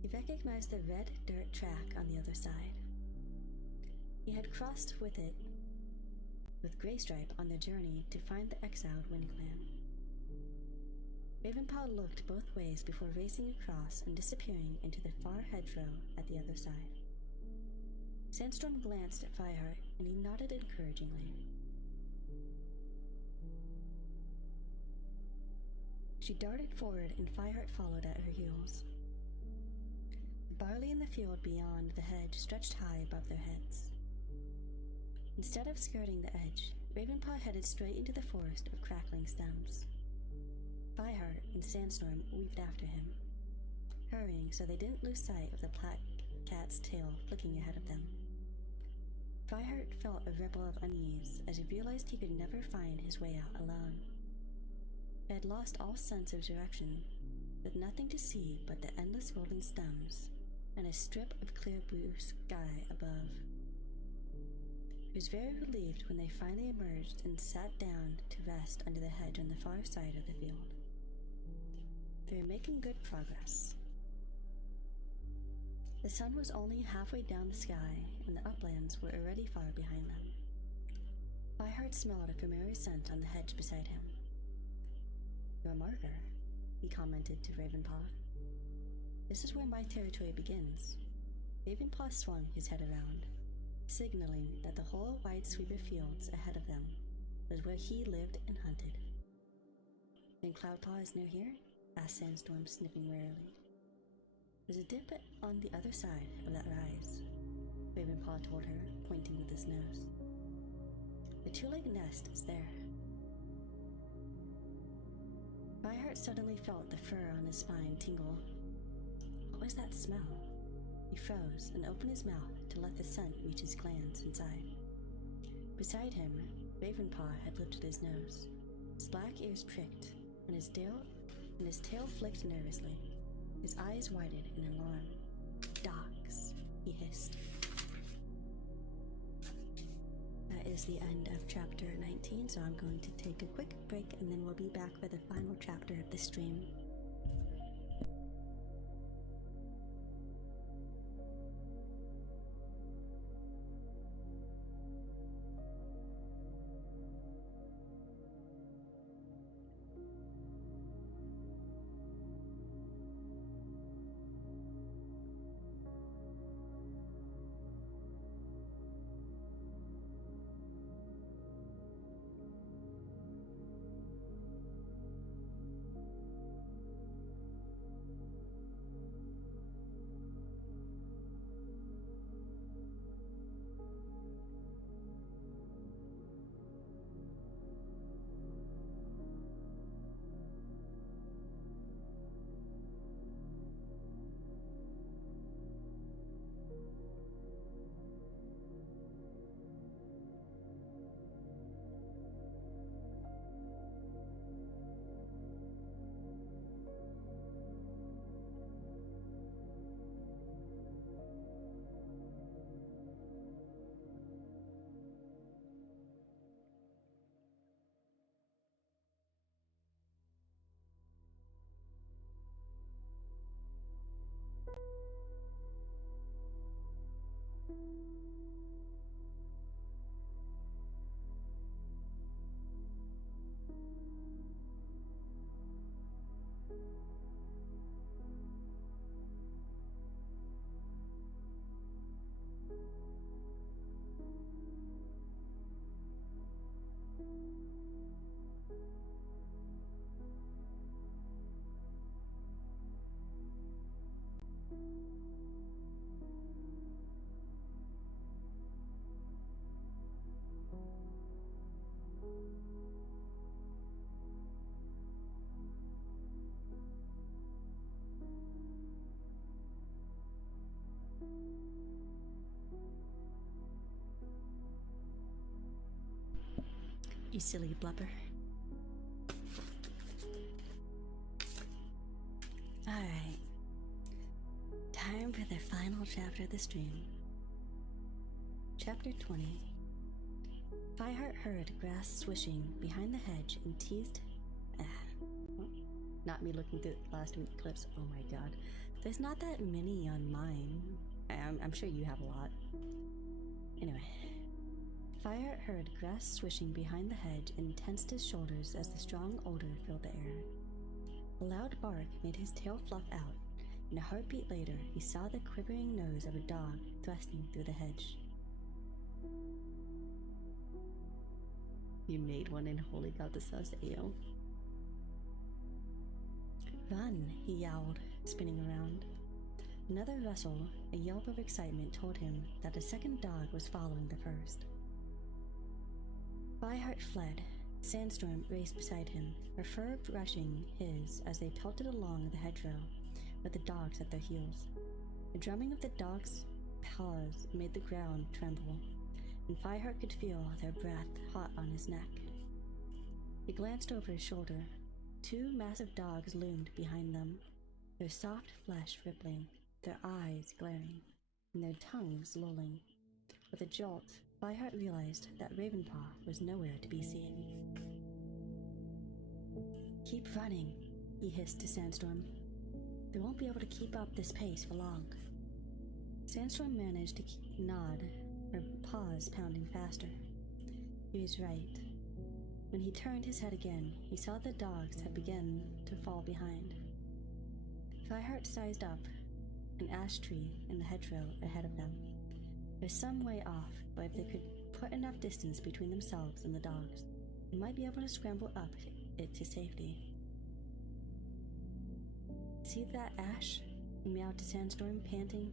He recognized the red dirt track on the other side. He had crossed with it with Greystripe on their journey to find the exiled WindClan. Ravenpaw looked both ways before racing across and disappearing into the far hedgerow at the other side. Sandstorm glanced at Fireheart, and he nodded encouragingly. She darted forward, and Fireheart followed at her heels. The barley in the field beyond the hedge stretched high above their heads. Instead of skirting the edge, Ravenpaw headed straight into the forest of crackling stems. Fireheart and Sandstorm weaved after him, hurrying so they didn't lose sight of the Black Cat's tail flicking ahead of them. Fireheart felt a ripple of unease as he realized he could never find his way out alone. He had lost all sense of direction, with nothing to see but the endless golden stems and a strip of clear blue sky above. He was very relieved when they finally emerged and sat down to rest under the hedge on the far side of the field. They were making good progress. The sun was only halfway down the sky, and the uplands were already far behind them. Fireheart smelled a familiar scent on the hedge beside him. "Your marker," he commented to Ravenpaw. "This is where my territory begins." Ravenpaw swung his head around, signaling that the whole wide sweep of fields ahead of them was where he lived and hunted. "Then Cloudpaw is near here?" asked Sandstorm, sniffing warily. "There's a dip on the other side of that rise," Ravenpaw told her, pointing with his nose. "The 2-legged nest is there." Fireheart suddenly felt the fur on his spine tingle. What was that smell? He froze and opened his mouth to let the scent reach his glands inside. Beside him, Ravenpaw had lifted his nose. His black ears pricked, and his tail flicked nervously. His eyes widened in alarm. "Dogs," he hissed. That is the end of chapter 19, so I'm going to take a quick break and then we'll be back for the final chapter of the stream. you silly blubber. Alright, time for the final chapter of the stream. Chapter 20. Fireheart heard grass swishing behind the hedge and teased. Not me looking through last week clips. Oh my god. There's not that many on mine. I'm sure you have a lot. Anyway. Fireheart heard grass swishing behind the hedge and tensed his shoulders as the strong odor filled the air. A loud bark made his tail fluff out, and a heartbeat later he saw the quivering nose of a dog thrusting through the hedge. You made one and holy got the sus ale. Run, he yowled, spinning around. Another rustle, a yelp of excitement told him that a second dog was following the first. Fireheart fled. Sandstorm raced beside him, her fur brushing his as they pelted along the hedgerow, with the dogs at their heels. The drumming of the dogs' paws made the ground tremble, and Fireheart could feel their breath hot on his neck. He glanced over his shoulder. 2 massive dogs loomed behind them, their soft flesh rippling, their eyes glaring, and their tongues lolling. With a jolt, Fireheart realized that Ravenpaw was nowhere to be seen. Keep running, he hissed to Sandstorm. They won't be able to keep up this pace for long. Sandstorm managed to nod, her paws pounding faster. He was right. When he turned his head again, he saw the dogs had begun to fall behind. Fireheart sized up an ash tree in the hedgerow ahead of them. They're some way off, but if they could put enough distance between themselves and the dogs, they might be able to scramble up it to safety. See that ash? He meowed to Sandstorm, panting.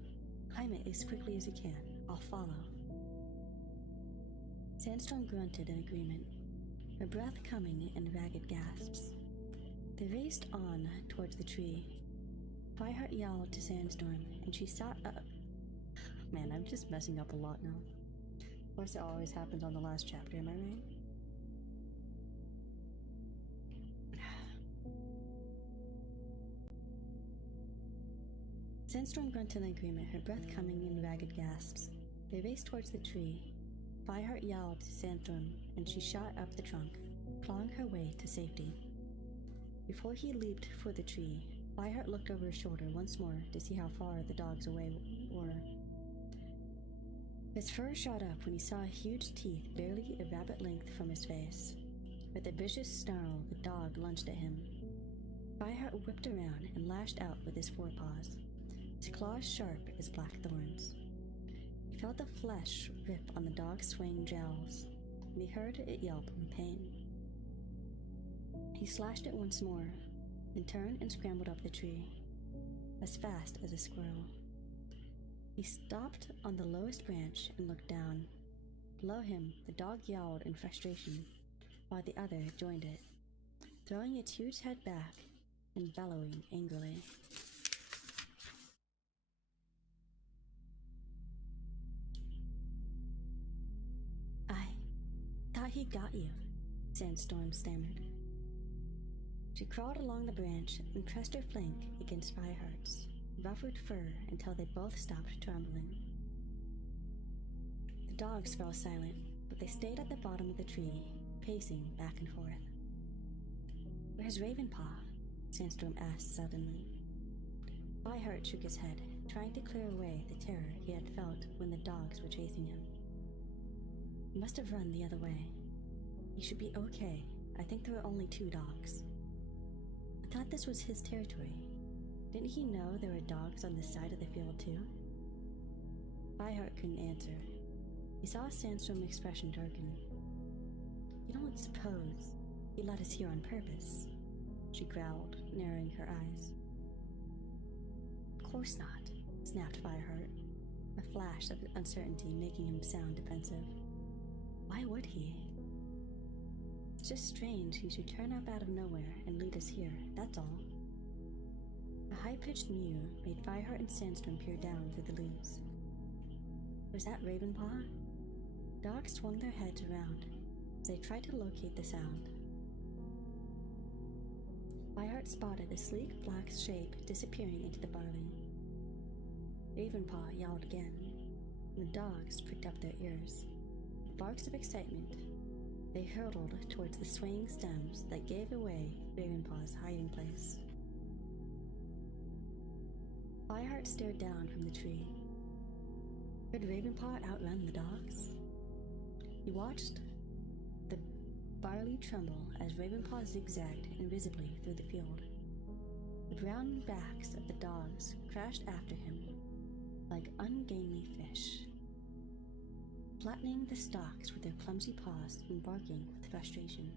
Climb it as quickly as you can. I'll follow. Sandstorm grunted in agreement, her breath coming in ragged gasps. They raced on towards the tree. Fireheart yelled to Sandstorm, and she sat up. Man, I'm just messing up a lot now. Of course, it always happens on the last chapter, am I right? Sandstorm grunted in agreement, her breath coming in ragged gasps. They raced towards the tree. Fireheart yelled to Sandstorm, and she shot up the trunk, clawing her way to safety. Before he leaped for the tree, Fireheart looked over his shoulder once more to see how far the dogs away were. His fur shot up when he saw huge teeth barely a rabbit length from his face. With a vicious snarl, the dog lunged at him. Fireheart whipped around and lashed out with his forepaws, his claws sharp as black thorns. He felt the flesh rip on the dog's swaying jowls, and he heard it yelp in pain. He slashed it once more, then turned and scrambled up the tree, as fast as a squirrel. He stopped on the lowest branch and looked down. Below him, the dog yowled in frustration, while the other joined it, throwing its huge head back and bellowing angrily. I thought he got you, Sandstorm stammered. She crawled along the branch and pressed her flank against Fireheart's ruffled fur until they both stopped trembling. The dogs fell silent, but they stayed at the bottom of the tree, pacing back and forth. Where's Ravenpaw? Sandstorm asked suddenly. Fireheart shook his head, trying to clear away the terror he had felt when the dogs were chasing him. He must have run the other way. He should be okay. I think there were only 2 dogs. I thought this was his territory. Didn't he know there were dogs on this side of the field too? Fireheart couldn't answer. He saw Sandstorm's expression darken. You don't suppose he let us here on purpose? She growled, narrowing her eyes. Of course not, snapped Fireheart, a flash of uncertainty making him sound defensive. Why would he? It's just strange he should turn up out of nowhere and lead us here, that's all. A high-pitched mew made Fireheart and Sandstorm peer down through the leaves. Was that Ravenpaw? Dogs swung their heads around. as they tried to locate the sound. Fireheart spotted a sleek black shape disappearing into the barley. Ravenpaw yowled again, and the dogs pricked up their ears. With barks of excitement, they hurtled towards the swaying stems that gave away Ravenpaw's hiding place. Fireheart stared down from the tree. Could Ravenpaw outrun the dogs? He watched the barley tremble as Ravenpaw zigzagged invisibly through the field. The brown backs of the dogs crashed after him like ungainly fish, flattening the stalks with their clumsy paws and barking with frustration.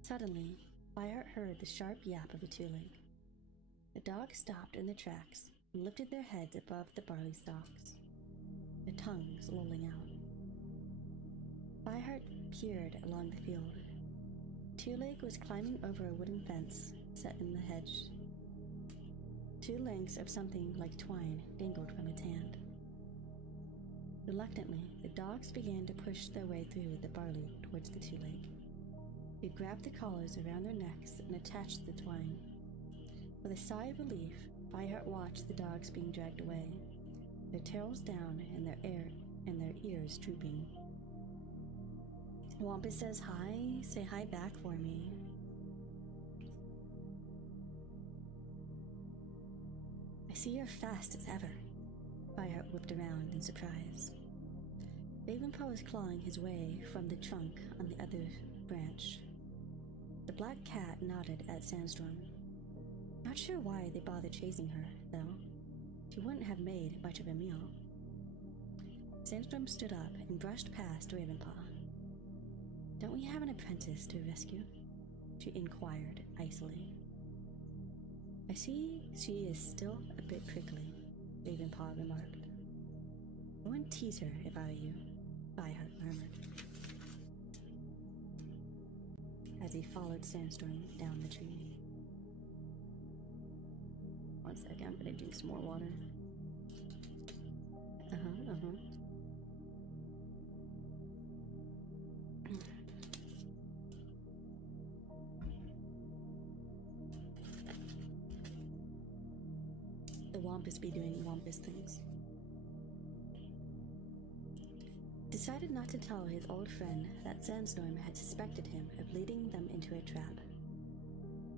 Suddenly, Fireheart heard the sharp yap of a two-leg. The dogs stopped in their tracks and lifted their heads above the barley stalks, their tongues lolling out. Fireheart peered along the field. Two-leg was climbing over a wooden fence set in the hedge. 2 lengths of something like twine dangled from its hand. Reluctantly, the dogs began to push their way through the barley towards the two-leg. They grabbed the collars around their necks and attached the twine. With a sigh of relief, Fireheart watched the dogs being dragged away, their tails down and their ears drooping. Wampus says hi. Say hi back for me. I see you're fast as ever. Fireheart whipped around in surprise. Ravenpaw was clawing his way from the trunk on the other branch. The black cat nodded at Sandstorm. Not sure why they bothered chasing her, though. She wouldn't have made much of a meal. Sandstorm stood up and brushed past Ravenpaw. Don't we have an apprentice to rescue? She inquired icily. I see she is still a bit prickly, Ravenpaw remarked. I wouldn't tease her if I were you, Fireheart murmured, as he followed Sandstorm down the tree. One second, I'm gonna drink some more water. The Wampus be doing Wampus things. Decided not to tell his old friend that Sandstorm had suspected him of leading them into a trap.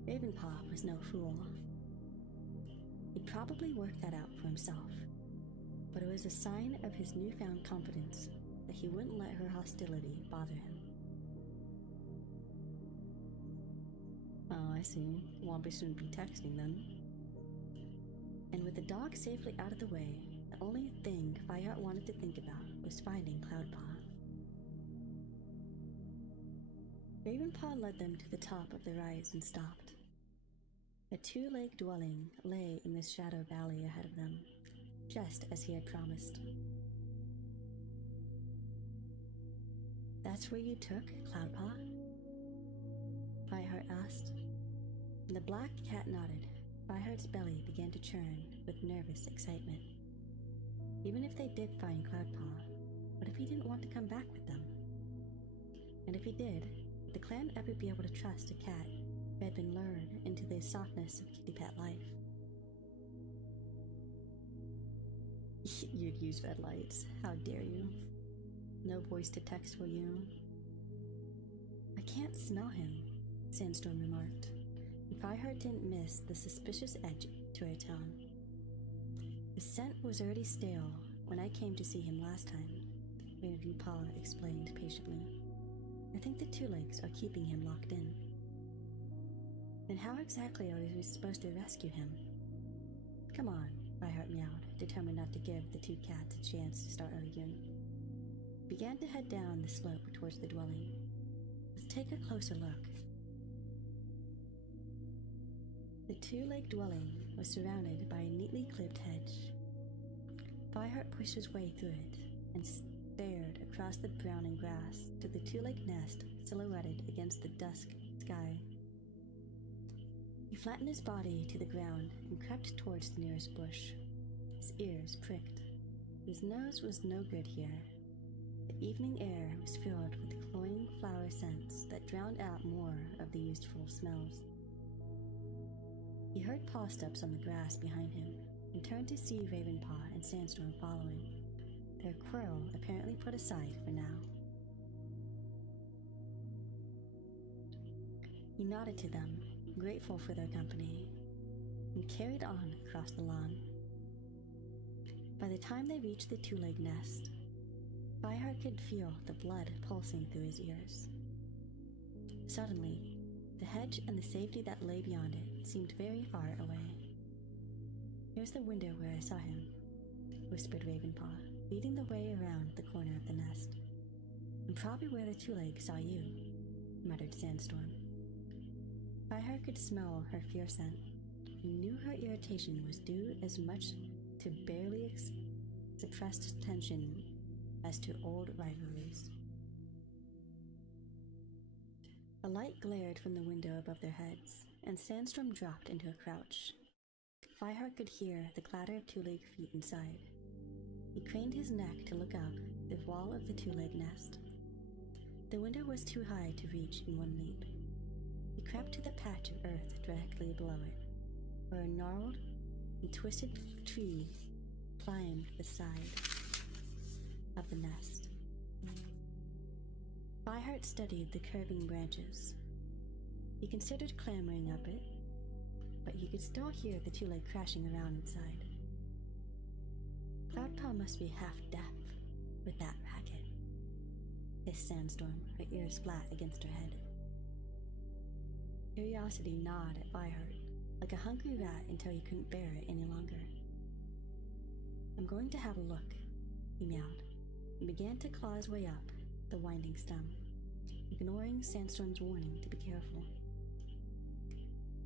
Ravenpaw was no fool. He'd probably worked that out for himself, but it was a sign of his newfound confidence that he wouldn't let her hostility bother him. Oh, I see. Wampus shouldn't be texting then. And with the dog safely out of the way, the only thing Fireheart wanted to think about was finding Cloudpaw. Ravenpaw led them to the top of the rise and stopped. A two-leg dwelling lay in the shadow valley ahead of them, just as he had promised. That's where you took Cloudpaw? Fireheart asked. And the black cat nodded. Fireheart's belly began to churn with nervous excitement. Even if they did find Cloudpaw, what if he didn't want to come back with them? And if he did, would the clan ever be able to trust a cat who had been lured into the softness of kitty pet life? You'd use red lights. How dare you? No voice to text for you. I can't smell him, Sandstorm remarked. And Fireheart didn't miss the suspicious edge to her tone. The scent was already stale when I came to see him last time, Ravenpaw explained patiently. I think the two legs are keeping him locked in. Then how exactly are we supposed to rescue him? Come on, Fireheart meowed, determined not to give the two cats a chance to start arguing. He began to head down the slope towards the dwelling. Let's take a closer look. The two-leg dwelling was surrounded by a neatly clipped hedge. Fireheart pushed his way through it and stared across the browning grass to the two-leg nest silhouetted against the dusk sky. He flattened his body to the ground and crept towards the nearest bush. His ears pricked. His nose was no good here. The The evening air was filled with cloying flower scents that drowned out more of the useful smells. He heard paw steps on the grass behind him and turned to see Ravenpaw and Sandstorm following, their quarrel apparently put aside for now. He nodded to them, grateful for their company, and carried on across the lawn. By the time they reached the two-leg nest, Fireheart could feel the blood pulsing through his ears. Suddenly, the hedge and the safety that lay beyond it seemed very far away. "Here's the window where I saw him," whispered Ravenpaw, leading the way around the corner of the nest. "And probably where the two-leg saw you," muttered Sandstorm. Fireheart could smell her fear scent, and knew her irritation was due as much to barely suppressed tension as to old rivalries. A light glared from the window above their heads, and Sandstorm dropped into a crouch. Fireheart could hear the clatter of two-leg feet inside. He craned his neck to look up the wall of the two-leg nest. The window was too high to reach in one leap. He crept to the patch of earth directly below it, where a gnarled and twisted tree climbed the side of the nest. Fireheart studied the curving branches. He considered clambering up it, but he could still hear the two-leg crashing around inside. Cloudpaw must be half deaf with that racket, hissed Sandstorm, her ears flat against her head. Curiosity gnawed at Fireheart, like a hungry rat until he couldn't bear it any longer. "I'm going to have a look," he meowed, and began to claw his way up the winding stem, ignoring Sandstorm's warning to be careful.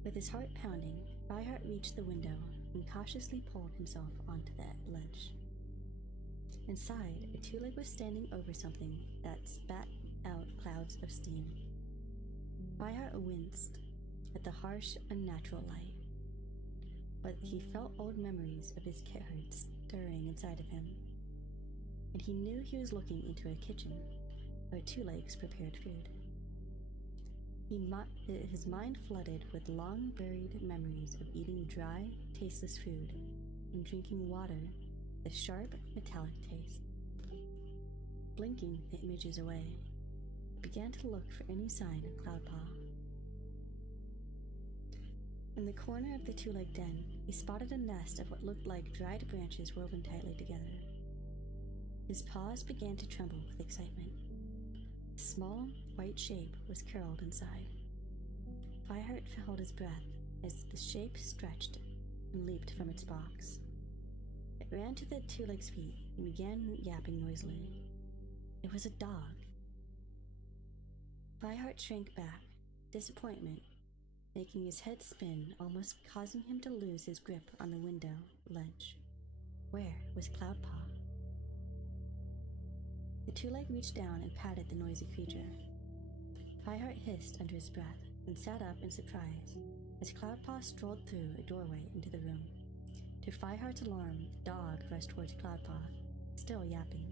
With his heart pounding, Fireheart reached the window and cautiously pulled himself onto that ledge. Inside, a two-leg was standing over something that spat out clouds of steam. Fireheart winced at the harsh, unnatural light, but he felt old memories of his kit herd stirring inside of him, and he knew he was looking into a kitchen where two legs prepared food. His mind flooded with long-buried memories of eating dry, tasteless food and drinking water with a sharp, metallic taste. Blinking the images away, he began to look for any sign of Cloudpaw. In the corner of the two-leg den, he spotted a nest of what looked like dried branches woven tightly together. His paws began to tremble with excitement. A small, white shape was curled inside. Fireheart held his breath as the shape stretched and leaped from its box. It ran to the two-leg's feet and began yapping noisily. It was a dog. Fireheart shrank back, disappointment making his head spin, almost causing him to lose his grip on the window ledge. Where was Cloudpaw? The two-leg reached down and patted the noisy creature. Fireheart hissed under his breath and sat up in surprise as Cloudpaw strolled through a doorway into the room. To Fireheart's alarm, the dog rushed towards Cloudpaw, still yapping.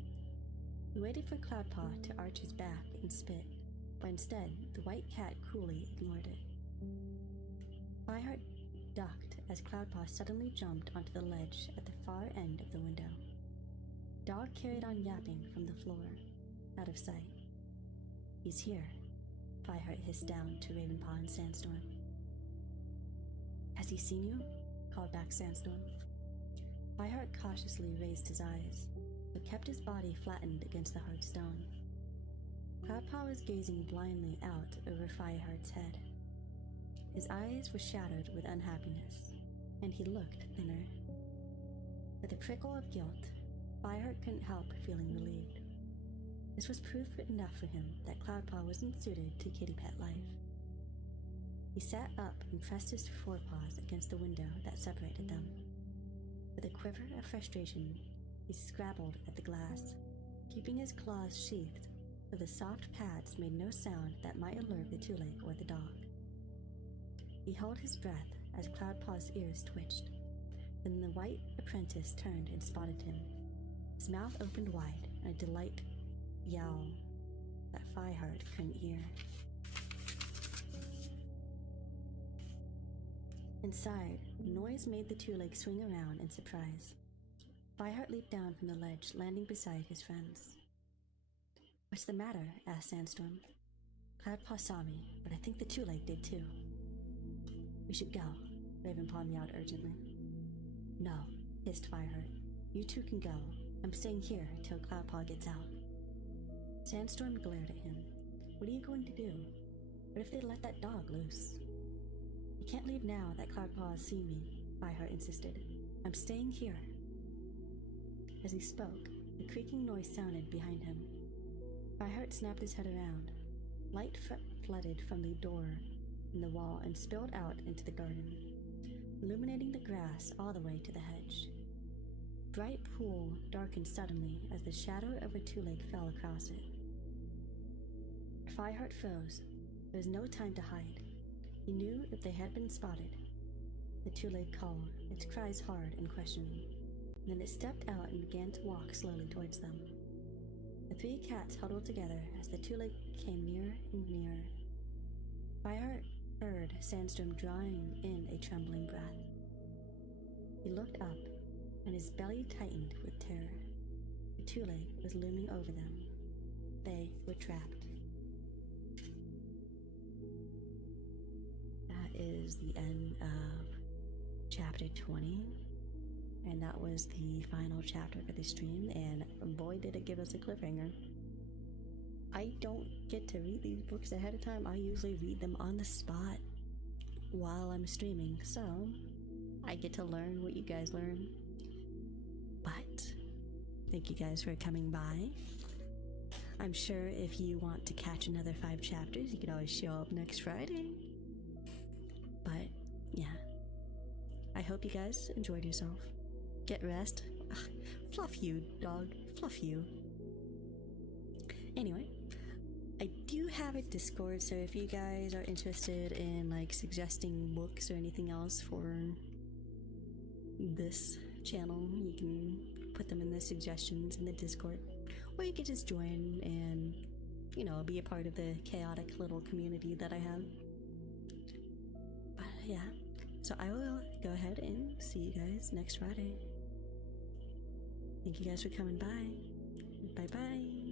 He waited for Cloudpaw to arch his back and spit, but instead, the white cat coolly ignored it. Fireheart ducked as Cloudpaw suddenly jumped onto the ledge at the far end of the window. The dog carried on yapping from the floor, out of sight. "He's here," Fireheart hissed down to Ravenpaw and Sandstorm. "Has he seen you?" called back Sandstorm. Fireheart cautiously raised his eyes, but kept his body flattened against the hard stone. Cloudpaw was gazing blindly out over Fireheart's head. His eyes were shadowed with unhappiness, and he looked thinner. With a prickle of guilt, Fireheart couldn't help feeling relieved. This was proof enough for him that Cloudpaw wasn't suited to kitty pet life. He sat up and pressed his forepaws against the window that separated them. With a quiver of frustration, he scrabbled at the glass, keeping his claws sheathed so the soft pads made no sound that might alert the two-leg or the dog. He held his breath as Cloudpaw's ears twitched. Then the white apprentice turned and spotted him. His mouth opened wide, and a delight yowl that Fireheart couldn't hear. Inside, noise made the two-legs swing around in surprise. Fireheart leaped down from the ledge, landing beside his friends. "What's the matter?" asked Sandstorm. "Cloudpaw saw me, but I think the two-leg did too." "We should go," Ravenpaw meowed urgently. "No," hissed Fireheart. "You two can go. I'm staying here until Cloudpaw gets out." Sandstorm glared at him. "What are you going to do? What if they let that dog loose?" "You can't leave now that Cloudpaw has seen me," Fireheart insisted. "I'm staying here." As he spoke, a creaking noise sounded behind him. Fireheart snapped his head around. Light flooded from the door in the wall and spilled out into the garden, illuminating the grass all the way to the hedge. Bright pool darkened suddenly as the shadow of a two-leg fell across it. Fireheart froze. There was no time to hide. He knew if they had been spotted. The two-leg called, its cries hard and questioning. Then it stepped out and began to walk slowly towards them. The three cats huddled together as the two-leg came nearer and nearer. Fireheart heard Sandstorm drawing in a trembling breath. He looked up, and his belly tightened with terror. The two-leg was looming over them. They were trapped. That is the end of chapter 20. And that was the final chapter for the stream, and boy did it give us a cliffhanger. I don't get to read these books ahead of time. I usually read them on the spot while I'm streaming, so I get to learn what you guys learn. But thank you guys for coming by. I'm sure if you want to catch another 5 chapters, you can always show up next Friday. But yeah, I hope you guys enjoyed yourself. Get rest. Ugh, fluff you, dog. Fluff you. Anyway, I do have a Discord, so if you guys are interested in like suggesting books or anything else for this channel, you can put them in the suggestions in the Discord, or you can just join and, you know, be a part of the chaotic little community that I have. But yeah, so I will go ahead and see you guys next Friday. Thank you guys for coming by. Bye bye.